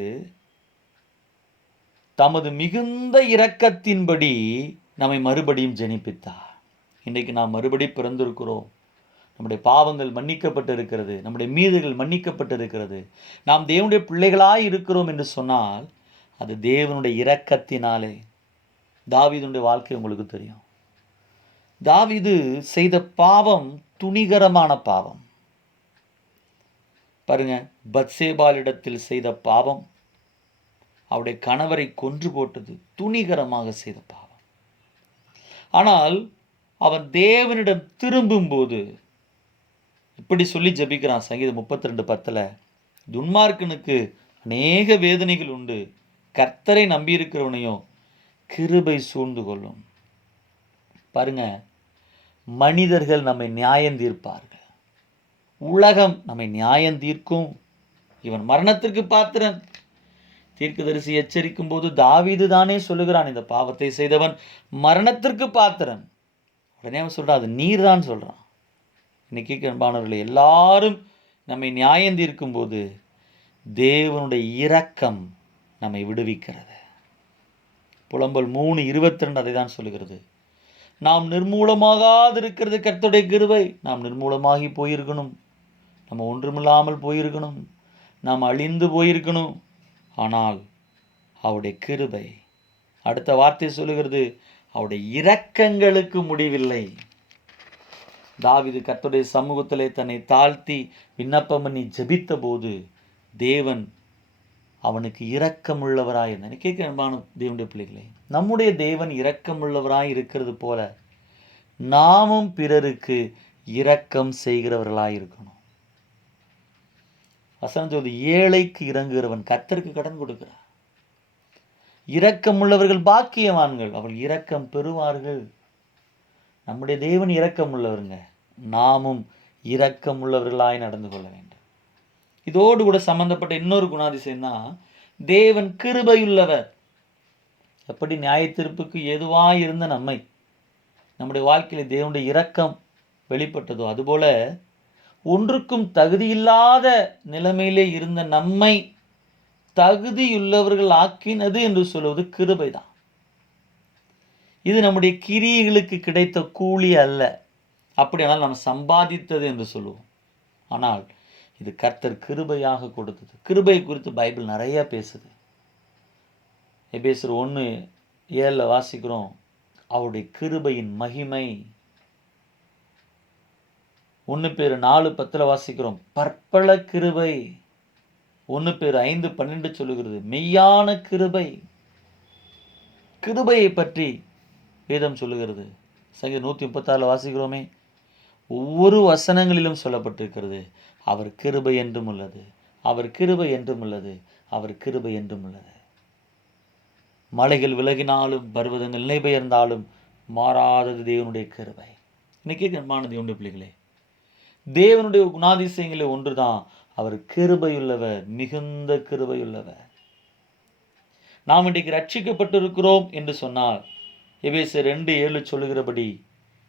தமது மிகுந்த இரக்கத்தின்படி நம்மை மறுபடியும் ஜெனிப்பித்தார். இன்றைக்கு நாம் மறுபடி பிறந்திருக்கிறோம். நம்முடைய பாவங்கள் மன்னிக்கப்பட்டு இருக்கிறது, நம்முடைய மீறுதல்கள் மன்னிக்கப்பட்டு இருக்கிறது. நாம் தேவனுடைய பிள்ளைகளாய் இருக்கிறோம் என்று சொன்னால் அது தேவனுடைய இரக்கத்தினாலே. தாவீதுடைய வாழ்க்கை உங்களுக்கு தெரியும். தாவீது செய்த பாவம் துணிகரமான பாவம். பாருங்க, பத்சேபாளிடத்தில் செய்த பாவம், அவருடைய கணவரை கொன்று போட்டது, துணிகரமாக செய்த பாவம். ஆனால் அவன் தேவனிடம் திரும்பும்போது இப்படி சொல்லி ஜெபிக்கிறான். சங்கீதம் 32:10, துன்மார்க்கனுக்கு அநேக வேதனைகள் உண்டு, கர்த்தரை நம்பியிருக்கிறவனையும் கிருபை சூழ்ந்து கொள்ளும். பாருங்க, மனிதர்கள் நம்மை நியாயம் தீர்ப்பார்கள், உலகம் நம்மை நியாயம் தீர்க்கும். இவன் மரணத்திற்கு பாத்திரன். தீர்க்கதரிசி எச்சரிக்கும் போது தாவீது தானே சொல்லுகிறான், இந்த பாவத்தை செய்தவன் மரணத்திற்கு பாத்திரன். உடனே அவன் சொல்றான், அது நீர் தான் சொல்றான். இன்னைக்கு அன்பானவர்களே, எல்லாரும் நம்மை நியாயம் தீர்க்கும் போது தேவனுடைய இரக்கம் நம்மை விடுவிக்கிறது. புலம்பல் 3:22 அதை தான் சொல்லுகிறது, நாம் நிர்மூலமாகாதிருக்கிறது கர்த்தருடைய கிருபை. நாம் நிர்மூலமாகி போயிருக்கணும், நம்ம ஒன்றுமில்லாமல் போயிருக்கணும், நாம் அழிந்து போயிருக்கணும். ஆனால் அவருடைய கிருபை, அடுத்த வார்த்தை சொல்லுகிறது, அவருடைய இரக்கங்களுக்கு முடிவில்லை. தாவீது கர்த்தருடைய சமூகத்திலே தன்னை தாழ்த்தி விண்ணப்பம் பண்ணி ஜெபித்த போது தேவன் அவனுக்கு இரக்கமுள்ளவராய் இருந்தார். கேட்க அன்பான தேவனுடைய பிள்ளைகளே, நம்முடைய தேவன் இரக்கமுள்ளவராய் இருக்கிறது போல நாமும் பிறருக்கு இரக்கம் செய்கிறவர்களாய் இருக்கணும். வசனம் சொல்வது, ஏழைக்கு இறங்குகிறவன் கர்த்தருக்கு கடன் கொடுக்கிறார். இரக்கமுள்ளவர்கள் பாக்கியவான்கள், அவர்கள் இரக்கம் பெறுவார்கள். நம்முடைய தேவன் இரக்கம் உள்ளவருங்க, நாமும் இரக்கம் உள்ளவர்களாய் நடந்து கொள்ள வேண்டும். இதோடு கூட சம்பந்தப்பட்ட இன்னொரு குணாதிசயம் தான் தேவன் கிருபையுள்ளவர். எப்படி நியாய தீர்ப்புக்கு ஏதுவாய் இருந்த நம்மை நம்முடைய வாழ்க்கையில தேவனுடைய இரக்கம் வெளிப்பட்டதோ, அதுபோல ஒன்றுக்கும் தகுதியில்லாத நிலைமையிலே இருந்த நம்மை தகுதியுள்ளவர்கள் ஆக்கினது என்று சொல்வது கிருபைதான். இது நம்முடைய கிரியைகளுக்கு கிடைத்த கூலி அல்ல. அப்படியானால் நாம் சம்பாதித்தது என்று சொல்லுவோம். ஆனால் இது கர்த்தர் கிருபையாக கொடுத்தது. கிருபை குறித்து பைபிள் நிறைய பேசுது. எபேசியர் 1:7 வாசிக்கிறோம், அவருடைய கிருபையின் மகிமை. 1 பேதுரு 4:10 வாசிக்கிறோம், பற்பல கிருபை. 1 பேர் 5:12 சொல்லுகிறது. மெய்யான கிருபையை பற்றி வேதம் சொல்லுகிறது. சங்கீதம் 136 வாசிக்கிறோமே, ஒவ்வொரு வசனங்களிலும் சொல்லப்பட்டிருக்கிறது, அவர் கிருபை என்றும் உள்ளது, அவர் கிருபை என்றும் உள்ளது, அவர் கிருபை என்றும் உள்ளது. மலைகள் விலகினாலும் பர்வதங்கள் நிலை பெயர்ந்தாலும் மாறாதது தேவனுடைய கிருபை. இன்னைக்கு அன்பான தேவனுடைய பிள்ளைகளே, தேவனுடைய குணாதிசயங்களில் ஒன்றுதான், அவர் கிருபையுள்ளவர், மிகுந்த கிருபையுள்ளவர். நாம் இன்றைக்கு ரட்சிக்கப்பட்டிருக்கிறோம் என்று சொன்னால் எபேசியர் 2:7 சொல்லுகிறபடி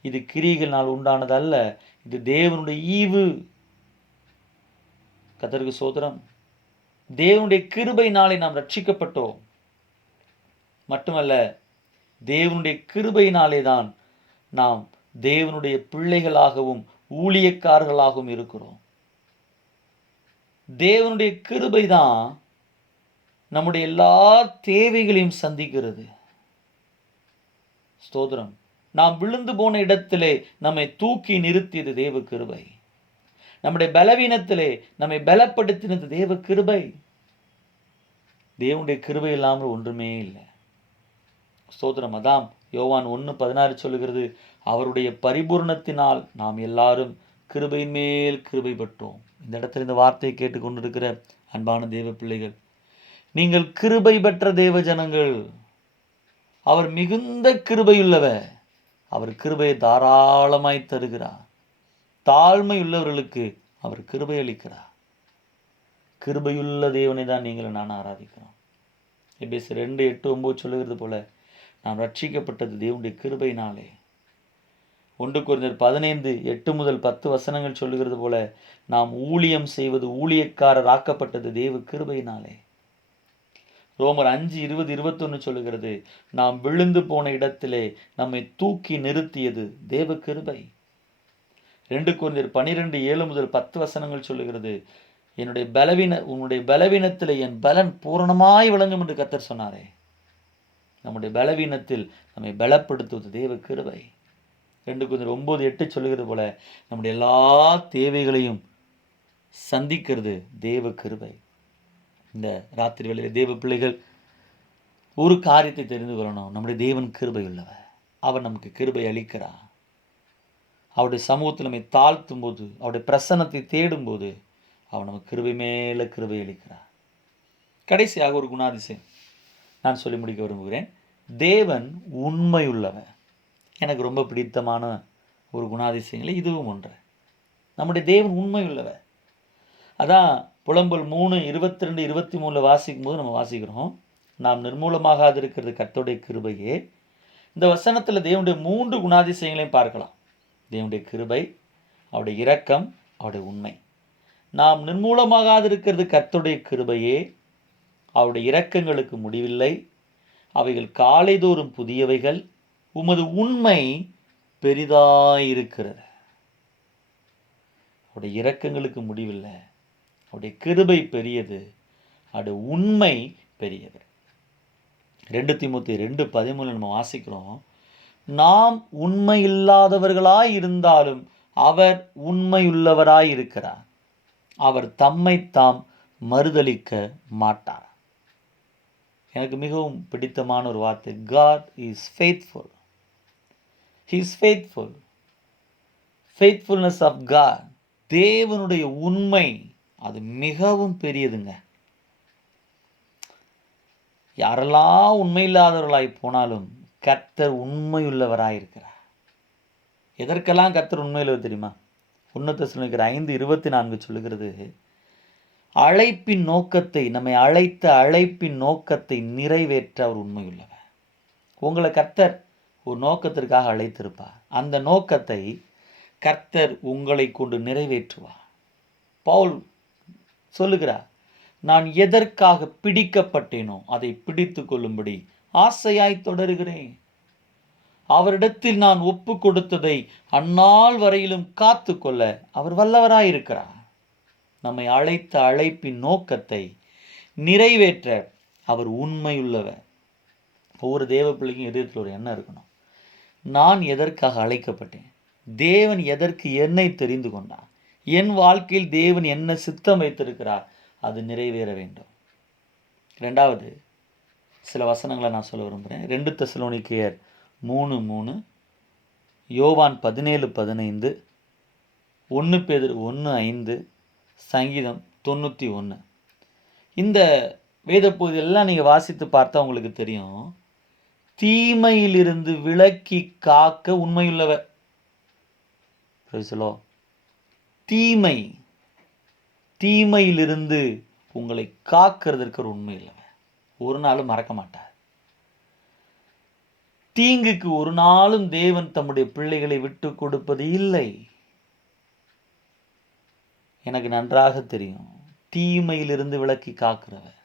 இது கிரியைகளினால் உண்டானது அல்ல, இது தேவனுடைய ஈவு. கர்த்தருக்கு ஸ்தோத்திரம். தேவனுடைய கிருபையினாலே நாம் ரட்சிக்கப்பட்டோம். மட்டுமல்ல, தேவனுடைய கிருபையினாலே தான் நாம் தேவனுடைய பிள்ளைகளாகவும் ஊழியக்காரர்களாகவும் இருக்கிறோம். தேவனுடைய கிருபை தான் நம்முடைய எல்லா தேவைகளையும் சந்திக்கிறது. ஸ்தோத்திரம். நாம் விழுந்து போன இடத்திலே நம்மை தூக்கி நிறுத்தியது தேவ கிருபை. நம்முடைய பலவீனத்திலே நம்மை பலப்படுத்தினது தேவ கிருபை. தேவனுடைய கிருபை இல்லாமல் ஒன்றுமே இல்லை. ஸ்தோத்திரம். அதாம் யோவான் 1:16 சொல்லுகிறது, அவருடைய பரிபூர்ணத்தினால் நாம் எல்லாரும் கிருபையின் மேல் கிருபை பெற்றோம். இந்த இடத்துல இந்த வார்த்தையை கேட்டுக்கொண்டிருக்கிற அன்பான தேவ பிள்ளைகள், நீங்கள் கிருபை பெற்ற தேவ ஜனங்கள். அவர் மிகுந்த கிருபையுள்ளவர். அவர் கிருபையை தாராளமாய் தருகிறார். தாழ்மை உள்ளவர்களுக்கு அவர் கிருபை அளிக்கிறார். கிருபையுள்ள தேவனை தான் நீங்கள் நான் ஆராதிக்கிறோம். எபேசியர் 2:8-9 சொல்லுகிறது போல, நாம் ரட்சிக்கப்பட்டது தேவனுடைய கிருபையினாலே. 1 கொரிந்தியர் 15:8-10 வசனங்கள் சொல்லுகிறது போல, நாம் ஊழியம் செய்வது, ஊழியக்காரர் ஆக்கப்பட்டது தேவ கிருபையினாலே. ரோமர் 5:20-21 சொல்லுகிறது, நாம் விழுந்து போன இடத்திலே நம்மை தூக்கி நிறுத்தியது தேவ கிருபை. 2 கொரிந்தியர் 12:7-10 வசனங்கள் சொல்லுகிறது, உன்னுடைய பலவீனத்திலே என் பலன் பூரணமாய் விளங்கும் என்று கர்த்தர் சொன்னாரே. நம்முடைய பலவீனத்தில் நம்மை பலப்படுத்துவது தேவ கிருபை. 2 கொரிந்தியர் 9:8 சொல்லுகிறது போல, நம்முடைய எல்லா தேவைகளையும் சந்திக்கிறது தேவ கிருபை. இந்த ராத்திரி வேளையில் தேவ பிள்ளைகள் ஒரு காரியத்தை தெரிந்து கொள்ளணும். நம்முடைய தேவன் கிருபை உள்ளவர். அவர் நமக்கு கிருபை அளிக்கிறார். அவருடைய சமூகத்தில் நம்மை தாழ்த்தும் போது, அவருடைய பிரசன்னத்தை தேடும் போது, அவர் நமக்கு கிருபை மேல கிருபை அளிக்கிறார். கடைசியாக ஒரு குணாதிசயம் நான் சொல்லி முடிக்க விரும்புகிறேன். தேவன் உண்மையுள்ளவர். எனக்கு ரொம்ப பிடித்தமான ஒரு குணாதிசயங்கள் இதுவும் ஒன்று. நம்முடைய தேவன் உண்மையுள்ளவர். அதான் புலம்பல் 3:22-23 வாசிக்கும் போது நம்ம வாசிக்கிறோம், நாம் நிர்மூலமாகாது இருக்கிறது கர்த்தருடைய கிருபையே. இந்த வசனத்தில் தேவனுடைய 3 குணாதிசயங்களையும் பார்க்கலாம். தேவனுடைய கிருபை, அவருடைய இரக்கம், அவருடைய உண்மை. நாம் நிர்மூலமாகாது இருக்கிறது கர்த்தருடைய கிருபையே, அவருடைய இரக்கங்களுக்கு முடிவில்லை, அவைகள் காலைதோறும் புதியவைகள், உமது உண்மை பெரிதாயிருக்கிறது. அவருடைய இரக்கங்களுக்கு முடிவில்லை, அவருடைய கிருபை பெரியது, அவருடைய உண்மை பெரியது. 2 தீமோத்தேயு 2:13 நம்ம வாசிக்கிறோம், நாம் உண்மை இல்லாதவர்களாய் இருந்தாலும் அவர் உண்மையுள்ளவராய் இருக்கிறார், அவர் தம்மை தாம் மறுதலிக்க மாட்டார். எனக்கு மிகவும் பிடித்தமான ஒரு வார்த்தை, God is faithful. He is faithful. Faithfulness of God. தேவனுடைய உண்மை அது மிகவும் பெரியதுங்க. யாரெல்லாம் உண்மை இல்லாதவர்களாய் போனாலும் கர்த்தர் உண்மையுள்ளவராயிருக்கிறார். எதற்கெல்லாம் கர்த்தர் உண்மையுள்ளவர் தெரியுமா? 1 தெசலோனிக்கர் 5:24 சொல்லுகிறது, அழைப்பின் நோக்கத்தை, நம்மை அழைத்த அழைப்பின் நோக்கத்தை நிறைவேற்ற அவர் உண்மையுள்ளவர். உங்களை கர்த்தர் ஒரு நோக்கத்திற்காக அழைத்திருப்பார். அந்த நோக்கத்தை கர்த்தர் உங்களை கொண்டு நிறைவேற்றுவார். பவுல் சொல்லுகிறார், நான் எதற்காக பிடிக்கப்பட்டேனோ அதை பிடித்து கொள்ளும்படி ஆசையாய் தொடருகிறேன். அவரிடத்தில் நான் ஒப்பு கொடுத்ததை அந்நாள் வரையிலும் காத்து கொள்ள அவர் வல்லவராயிருக்கிறார். நம்மை அழைத்த அழைப்பின் நோக்கத்தை நிறைவேற்ற அவர் உண்மையுள்ளவர். ஒவ்வொரு தேவ பிள்ளைக்கும் இதயத்தில் ஒரு எண்ணம் இருக்கணும், நான் எதற்காக அழைக்கப்பட்டேன், தேவன் எதற்கு என்னை தெரிந்து கொண்டார், என் வாழ்க்கையில் தேவன் என்ன சித்தம் வைத்திருக்கிறார், அது நிறைவேற வேண்டும். ரெண்டாவது சில வசனங்களை நான் சொல்ல விரும்புகிறேன். 2 தெசலோனிக்கேயர் 3:3, யோவான் 17:15, 1 பேதுரு 1:5, சங்கீதம் 91. இந்த வேத பகுதியெல்லாம் நீங்கள் வாசித்து பார்த்தா உங்களுக்கு தெரியும். தீமையிலிருந்து விலக்கி காக்க உண்மையுள்ளவர். தீமையிலிருந்து உங்களை காக்கிறதற்கு ஒரு உண்மை இல்லவர். ஒரு நாளும் மறக்க மாட்டார். தீங்குக்கு ஒரு நாளும் தேவன் தம்முடைய பிள்ளைகளை விட்டு கொடுப்பது இல்லை. எனக்கு நன்றாக தெரியும். தீமையிலிருந்து விலக்கி காக்கிறவர்.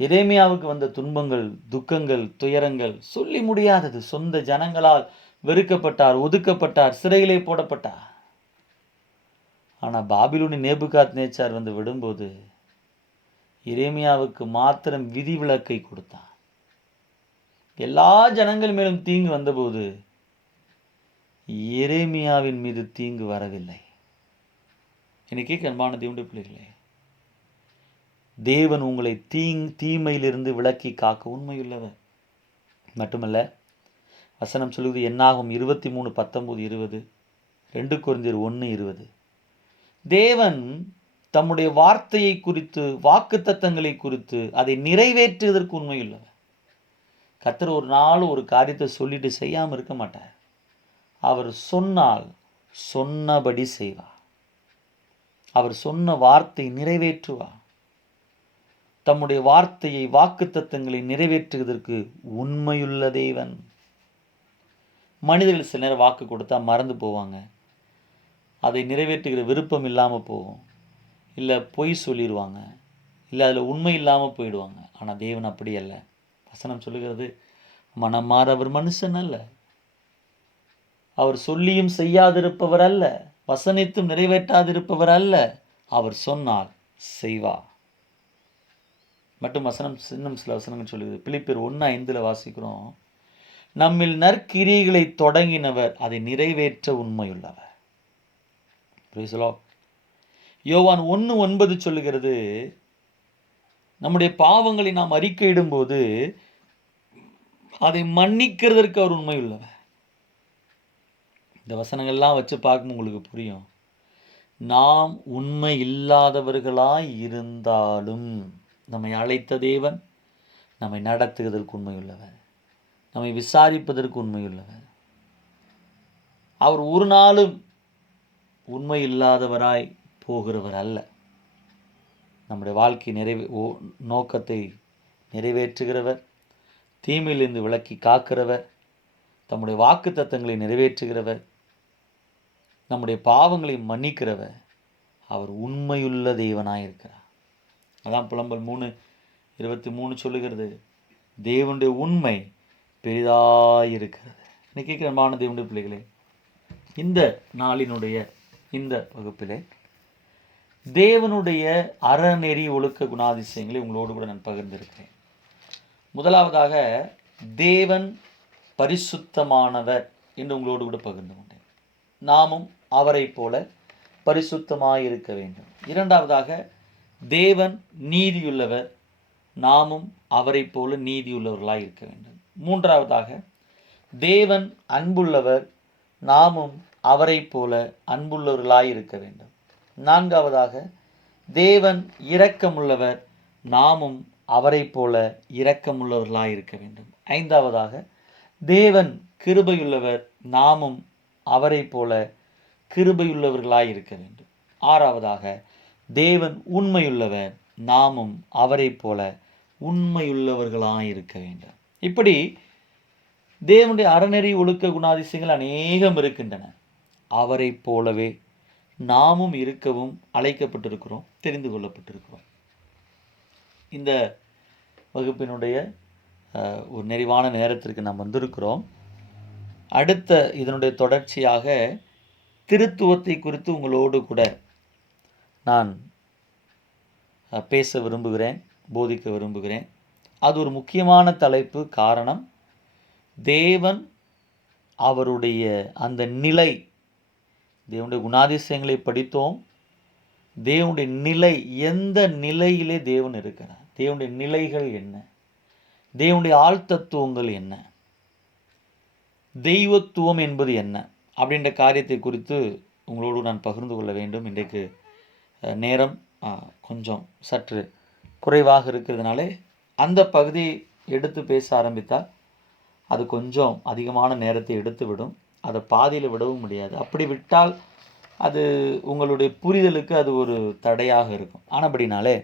எரேமியாவுக்கு வந்த துன்பங்கள், துக்கங்கள், துயரங்கள் சொல்லி முடியாதது. சொந்த ஜனங்களால் வெறுக்கப்பட்டார், ஒதுக்கப்பட்டார், சிறையிலே போடப்பட்டார். ஆனால் பாபிலோனின் நேபுகாத்நேச்சார் வந்து விடும்போது எரேமியாவுக்கு மாத்திரம் விதிவிலக்கை கொடுத்தான். எல்லா ஜனங்கள் மேலும் தீங்கு வந்தபோது எரேமியாவின் மீது தீங்கு வரவில்லை. எனக்கே அன்பான தேவனுடைய பிள்ளைகளே, தேவன் உங்களை தீமையிலிருந்து விலக்கி காக்க உண்மையுள்ளவர். மட்டுமல்ல, வசனம் சொல்லுவது என்னாகும் 23:19-20, 2 கொரிந்தியர் 1:20. தேவன் தம்முடைய வார்த்தையை குறித்து, வாக்குத்தத்தங்களை குறித்து அதை நிறைவேற்றுவதற்கு உண்மையுள்ளவர். கர்த்தர் ஒரு நாள் ஒரு காரியத்தை சொல்லிட்டு செய்யாமல் இருக்க மாட்டார். அவர் சொன்னால் சொன்னபடி செய்வார். அவர் சொன்ன வார்த்தை நிறைவேற்றுவார். தம்முடைய வார்த்தையை, வாக்குத்தத்தங்களை நிறைவேற்றுவதற்கு உண்மையுள்ள தேவன். மனிதர்கள் சில நேரம் வாக்கு கொடுத்தா மறந்து போவாங்க. அதை நிறைவேற்றுகிற விருப்பம் இல்லாமல் போகும். இல்லை பொய் சொல்லிடுவாங்க. இல்லை அதில் உண்மை இல்லாமல் போயிடுவாங்க. ஆனால் தேவன் அப்படி அல்ல. வசனம் சொல்லுகிறது, மனம் மாற அவர் மனுஷன் அல்ல. அவர் சொல்லியும் செய்யாதிருப்பவர் அல்ல. வசனித்தும் நிறைவேற்றாதிருப்பவர் அல்ல. அவர் சொன்னால் செய்வார். மட்டும் வசனம் இன்னும் சில வசனங்கள் சொல்லுது. பிலிப்பியர் 1:5 வாசிக்கிறோம், நம்மில் நற்கிரியைகளை தொடங்கினவர் அதை நிறைவேற்ற உண்மையுள்ளவர். யோவான் 1:9 சொல்லுகிறது, நம்முடைய பாவங்களை நாம் அறிக்கையிடும் போது அதை மன்னிக்கிறதற்கு அவர் உண்மையுள்ளவர். இந்த வசனங்கள்லாம் வச்சு பார்க்கும் உங்களுக்கு புரியும். நாம் உண்மை இல்லாதவர்களாய் இருந்தாலும் நம்மை அழைத்த தேவன் நம்மை நடத்துவதற்கு உண்மையுள்ளவர். நம்மை விசாரிப்பதற்கு உண்மையுள்ளவர். அவர் ஒரு நாளும் உண்மை இல்லாதவராய் போகிறவர் அல்ல. நம்முடைய வாழ்க்கை நோக்கத்தை நிறைவேற்றுகிறவர், தீமையிலிருந்து விலக்கி காக்கிறவர், தம்முடைய வாக்கு தத்தங்களை நிறைவேற்றுகிறவர், நம்முடைய பாவங்களை மன்னிக்கிறவர். அவர் உண்மையுள்ள தேவனாயிருக்கிறார். அதான் புலம்பல் 3:23 சொல்லுகிறது, தேவனுடைய உண்மை பெரிதாயிருக்கிறது. இன்னைக்கு அன்பான தேவனுடைய பிள்ளைகளே, இந்த நாளினுடைய இந்த வகுப்பிலே தேவனுடைய அறநெறி ஒழுக்க குணாதிசயங்களை உங்களோடு கூட நான் பகிர்ந்திருக்கிறேன். முதலாவதாக, தேவன் பரிசுத்தமானவர் என்று உங்களோடு கூட பகிர்ந்து கொண்டேன். நாமும் அவரை போல பரிசுத்தமாயிருக்க வேண்டும். இரண்டாவதாக, தேவன் நீதியுள்ளவர், நாமும் அவரை போல நீதியுள்ளவர்களாய் இருக்க வேண்டும். மூன்றாவதாக, தேவன் அன்புள்ளவர், நாமும் அவரை போல அன்புள்ளவர்களாய் இருக்க வேண்டும். நான்காவதாக, தேவன் இரக்கமுள்ளவர், நாமும் அவரை போல இரக்கமுள்ளவர்களாய் இருக்க வேண்டும். ஐந்தாவதாக, தேவன் கிருபையுள்ளவர், நாமும் அவரை போல கிருபையுள்ளவர்களாய் இருக்க வேண்டும். ஆறாவதாக, தேவன் உண்மையுள்ளவர், நாமும் அவரை போல உண்மையுள்ளவர்களாய் இருக்க வேண்டும். இப்படி தேவனுடைய அறநெறி ஒழுக்க குணாதிசயங்கள் அநேகம் இருக்கின்றன. அவரை போலவே நாமும் இருக்கவும் அழைக்கப்பட்டிருக்கிறோம், தெரிந்து கொள்ளப்பட்டிருக்கிறோம். இந்த வகுப்பினுடைய ஒரு நிறைவான நேரத்திற்கு நாம் வந்திருக்கிறோம். அடுத்த இதனுடைய தொடர்ச்சியாக திருத்துவத்தை குறித்து உங்களோடு கூட நான் பேச விரும்புகிறேன், போதிக்க விரும்புகிறேன். அது ஒரு முக்கியமான தலைப்பு. காரணம், தேவன் அவருடைய அந்த நிலை, தேவனுடைய குணாதிசயங்களை படித்தோம். தேவனுடைய நிலை, எந்த நிலையிலே தேவன் இருக்கிறார், தேவனுடைய நிலைகள் என்ன, தேவனுடைய ஆழ்த்தத்துவங்கள் என்ன, தெய்வத்துவம் என்பது என்ன அப்படின்ற காரியத்தை குறித்து உங்களோடு நான் பகிர்ந்து கொள்ள வேண்டும். இன்றைக்கு நேரம் கொஞ்சம் சற்று குறைவாக இருக்கிறதுனாலே அந்த பகுதி எடுத்து பேச ஆரம்பித்தால் அது கொஞ்சம் அதிகமான நேரத்தை எடுத்து விடும். அதை பாதியில் விடவும் முடியாது. அப்படி விட்டால் அது உங்களுடைய புரிதலுக்கு அது ஒரு தடையாக இருக்கும். ஆனபடினாலே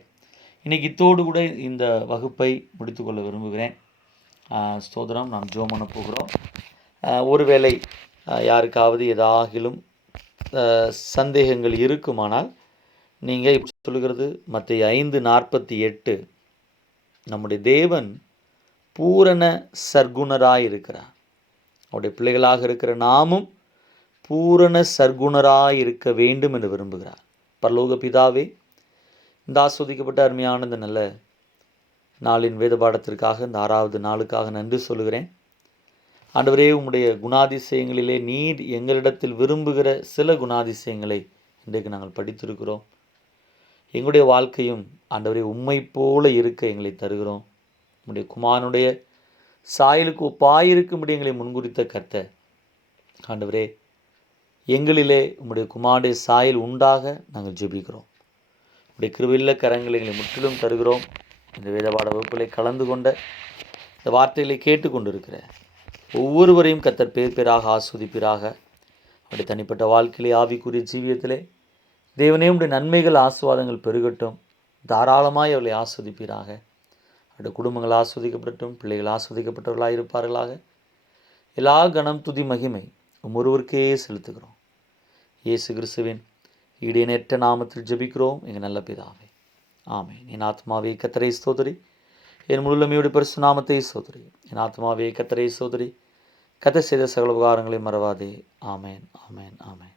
இன்றைக்கி இத்தோடு கூட இந்த வகுப்பை முடித்துக்கொள்ள விரும்புகிறேன். ஸ்தோத்திரம். நாம் ஜெபம் பண்ண போகிறோம். ஒருவேளை யாருக்காவது ஏதாகிலும் சந்தேகங்கள் இருக்குமானால் நீங்கள் இப்போ சொல்கிறது மத்தேயு 5:48, நம்முடைய தேவன் பூரண சர்க்குணராய் இருக்கிறார். அவருடைய பிள்ளைகளாக இருக்கிற நாமும் பூரண சர்க்குணராய் இருக்க வேண்டும் என்று விரும்புகிறார். பரலோக பிதாவே, இந்த ஆஸ்வதிக்கப்பட்ட அருமையான இந்த நல்ல நாளின் வேத பாடத்திற்காக, இந்த 6வது நாளுக்காக நன்றி சொல்லுகிறேன். ஆண்டவரே, உம்முடைய குணாதிசயங்களிலே நீர் எங்களிடத்தில் விரும்புகிற சில குணாதிசயங்களை இன்றைக்கு நாங்கள் படித்திருக்கிறோம். எங்களுடைய வாழ்க்கையும் ஆண்டவரே உம்மை போல இருக்க எங்களை தருகிறோம். உம்முடைய குமாரனுடைய சாயலுக்கு ஒப்பாயிருக்கும்படி எங்களை முன்குறித்த கர்த்தர் ஆண்டவரே, எங்களிலே உம்முடைய குமாரனுடைய சாயல் உண்டாக நாங்கள் ஜெபிக்கிறோம். உம்முடைய கிருபையுள்ள கரங்களை எங்களை முற்றிலும் தருகிறோம். இந்த வேதபாட வகுப்பிலே கலந்து கொண்ட இந்த வார்த்தைகளை கேட்டுக்கொண்டிருக்கிற ஒவ்வொருவரையும் கர்த்தர் பேர் பேராக ஆஸ்வதிப்பீராக. அவருடைய தனிப்பட்ட வாழ்க்கையிலே, ஆவிக்குரிய ஜீவியத்திலே தேவனே உம்முடைய நன்மைகள் ஆசீர்வாதங்கள் பெருகட்டும். தாராளமாய் அவளை ஆஸ்வதிப்பீராக. அவருடைய குடும்பங்கள் ஆஸ்வதிக்கப்படட்டும். பிள்ளைகள் ஆஸ்வதிக்கப்பட்டவர்களாக இருப்பார்களாக. எல்லா கணம் துதி மகிமை ஒருவருக்கே செலுத்துகிறோம். இயேசு கிறிஸ்துவின் ஈடேனற்ற நாமத்தில் ஜெபிக்கிறோம் எங்கள் நல்ல பிதாவே, ஆமென். என் ஆத்மாவே கர்த்தரை ஸ்தோத்திரி, என் முழுமையோடு பரிசு நாமத்தை ஸ்தோத்திரி. என் ஆத்மாவே கர்த்தரை ஸ்தோத்திரி, கர்த்தர் செய்த சகல உபகாரங்களை மறவாதே. ஆமென், ஆமென், ஆமென்.